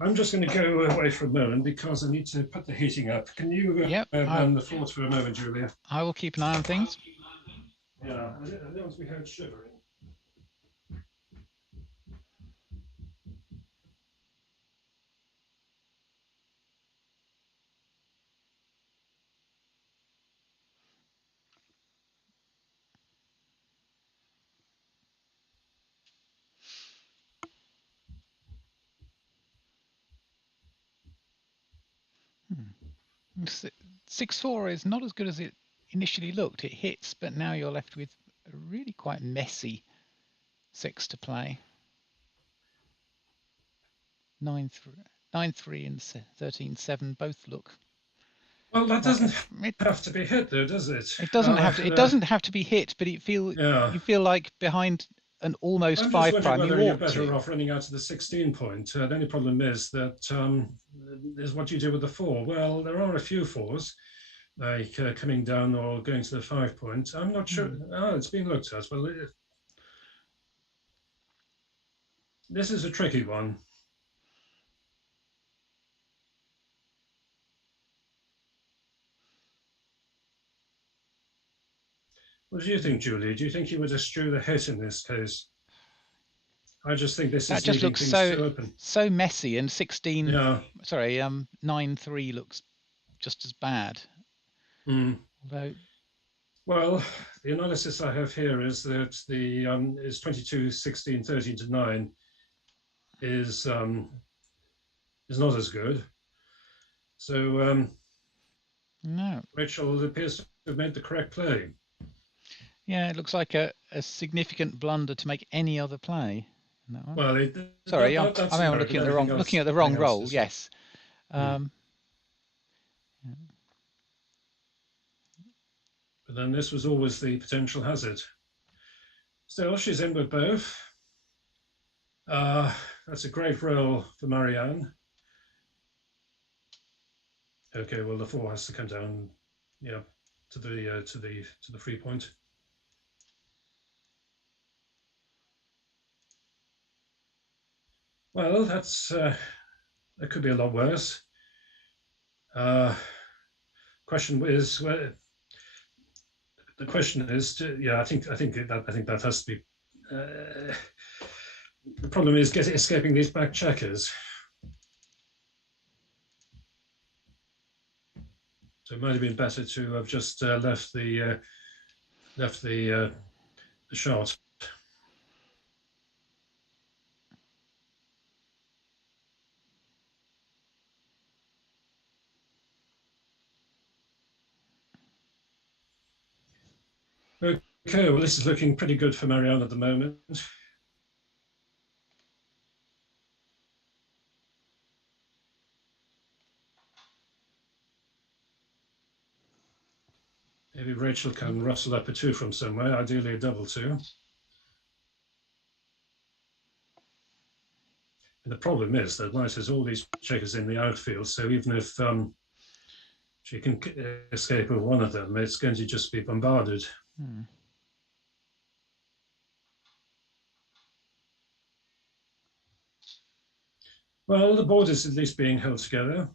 I'm just going to go away for a moment because I need to put the heating up. Can you man the fort for a moment, Julia? I will keep an eye on things. Yeah, I don't want to be heard shivering. Hmm. 6-4 is not as good as it initially looked. It hits, but now you're left with a really quite messy 6 to play. 9-3 and 13-7 both look. Well, that doesn't have to be hit, though, does it? It doesn't have to. It doesn't have to be hit, but you feel like behind an almost 5 prime. Whether you're better off running out to the 16 point. The only problem is that is what you do with the 4. Well, there are a few 4s, like coming down or going to the 5 point. I'm not sure. Oh, it's being looked at. Well, This is a tricky one. What do you think, Julie? Do you think you would eschew the hit in this case? I just think this That is just leaving looks things too open. so messy, and 16. Yeah. Sorry, 9-3 looks just as bad. Mm. Although, well, the analysis I have here is that the is 22, 16, 13 to 9 is not as good. So no. Rachel appears to have made the correct play. Yeah, it looks like a significant blunder to make any other play. Well, sorry, I'm looking at the wrong roll. Yes. But then this was always the potential hazard. Still, she's in with both. That's a great roll for Marianne. Okay, well the 4 has to come down, yeah, to the free point. Well, that could be a lot worse. Question is, the question is, yeah, I think that has to be. The problem is escaping these back checkers. So it might have been better to have just left the shot. Okay, well, this is looking pretty good for Marianne at the moment. Maybe Rachel can rustle up a 2 from somewhere, ideally a double 2. And the problem is that White has all these checkers in the outfield, so even if she can escape with one of them, it's going to just be bombarded. Well, the board is at least being held together.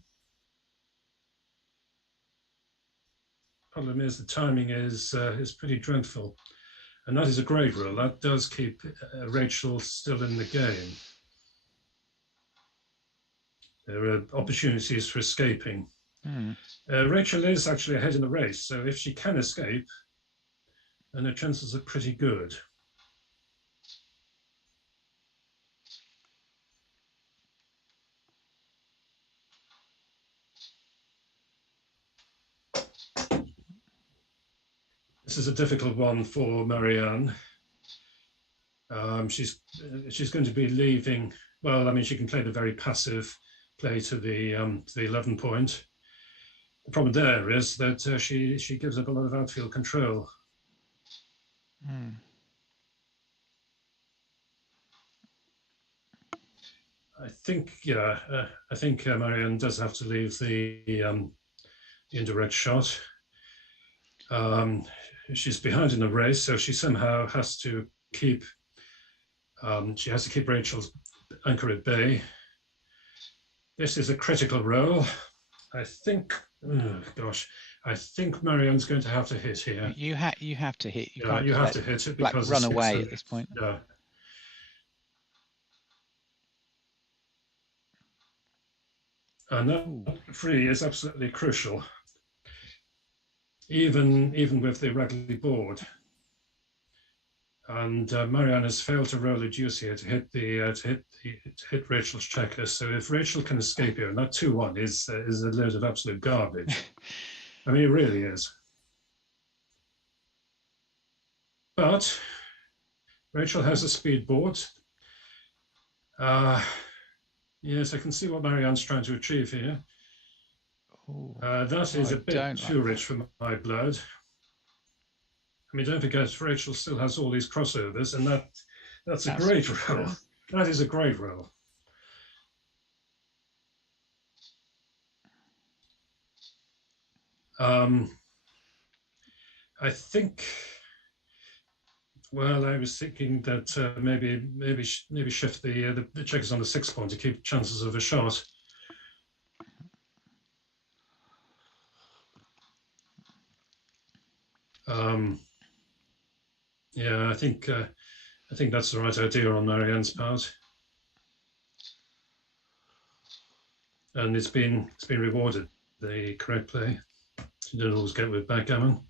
Problem is the timing is pretty dreadful, and that is a great rule. That does keep Rachel still in the game. There are opportunities for escaping. Rachel is actually ahead in the race, so if she can escape, then her chances are pretty good. This is a difficult one for Marianne. She's going to be leaving. Well, I mean, she can play the very passive play to the 11 point. The problem there is that she gives up a lot of outfield control. I think, yeah, I think Marianne does have to leave the indirect shot. She's behind in the race, so she somehow has to keep. She has to keep Rachel's anchor at bay. This is a critical roll. I think. Oh gosh, I think Marianne's going to have to hit here. You have to hit. You can't. You have to hit it because run away at this point. Yeah. And that free is absolutely crucial. Even with the raggedy board. And Marianne has failed to roll a deuce here to hit Rachel's checker. So if Rachel can escape here, and that 2-1 is a load of absolute garbage. I mean, it really is. But Rachel has a speed board. Yes, I can see what Marianne's trying to achieve here. That is a bit too rich for my blood. I mean, don't forget, Rachel still has all these crossovers, and that's a great roll. That is a great roll. I think Well, I was thinking that maybe shift the checkers on the 6 point to keep chances of a shot. Yeah, I think that's the right idea on Marianne's part, and it's been rewarded. The correct play. You don't always get with backgammon.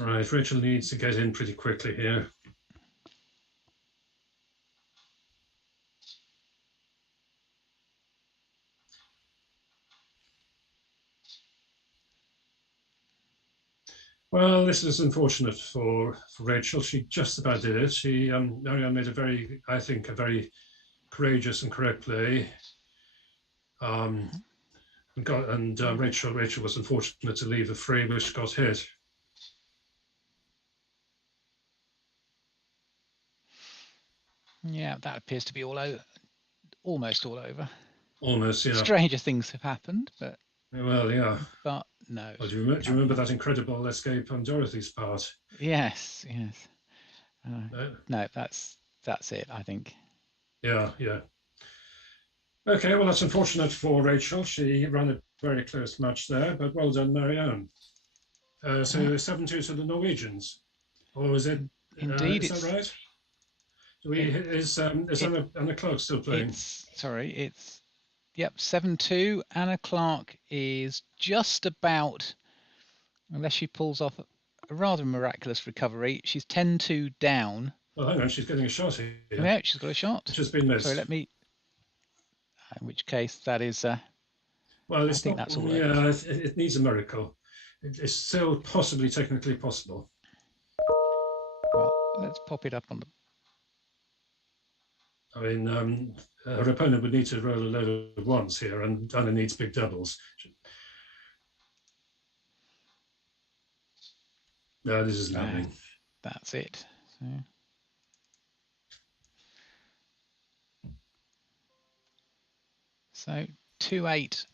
Right, Rachel needs to get in pretty quickly here. Well, this is unfortunate for Rachel. She just about did it. Marianne made I think, a very courageous and correct play. Rachel was unfortunate to leave the free, which got hit. Yeah, that appears to be almost all over. Almost, yeah. Stranger things have happened, but well, yeah. But no. Well, do you remember that incredible escape on Dorothy's part? Yes. No, that's it, I think. Yeah. Okay, well, that's unfortunate for Rachel. She ran a very close match there, but well done, Marianne. So 7-2 to the Norwegians, or is it? Indeed, is that right? Is Anna Clark still playing? It's 7-2. Anna Clark is just about, unless she pulls off a rather miraculous recovery, she's 10-2 down. Well, hang on, she's getting a shot here. Yeah, she's got a shot. Which has been missed. Sorry, in which case that is. Well, I think that's all. Yeah, it needs a miracle. It's still possibly technically possible. Well, let's pop it up on the. I mean, her opponent would need to roll a load of ones here, and Anna needs big doubles. No, this is happening. That's it. So 2-8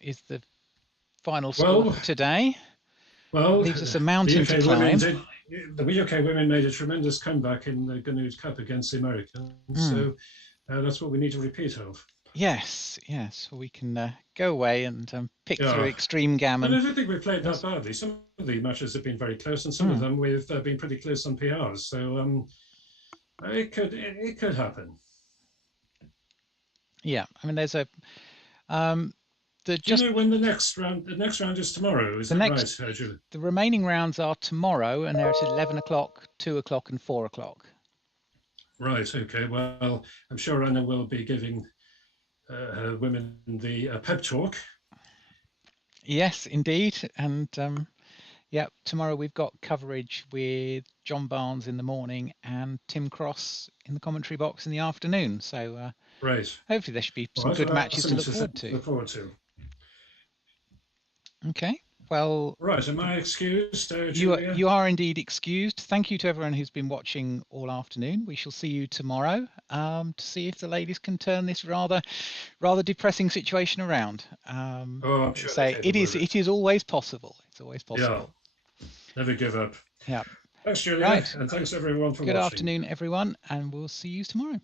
is the final score for today. Well, leaves us a mountain to climb. The UK women made a tremendous comeback in the Ganud Cup against the Americans, so that's what we need to repeat of. Yes, we can go away and pick through extreme gammon. And I don't think we've played that badly. Some of the matches have been very close, and some of them we've been pretty close on PRs. So it could happen. Yeah, I mean, there's a. Do you know when the next round is tomorrow? Is that right, Julie? The remaining rounds are tomorrow, and they're at 11 o'clock, 2 o'clock, and 4 o'clock. Right. Okay. Well, I'm sure Anna will be giving her women the pep talk. Yes, indeed, and tomorrow we've got coverage with Jon Barnes in the morning and Tim Cross in the commentary box in the afternoon. So right. Hopefully there should be some good matches to look forward to. Okay. Well, right. Am I excused? You are indeed excused. Thank you to everyone who's been watching all afternoon. We shall see you tomorrow to see if the ladies can turn this rather depressing situation around. I'm sure. It is always possible. It's always possible. Yeah. Never give up. Yeah. Thanks, Julia. Right. And thanks everyone for watching. Good afternoon, everyone, and we'll see you tomorrow.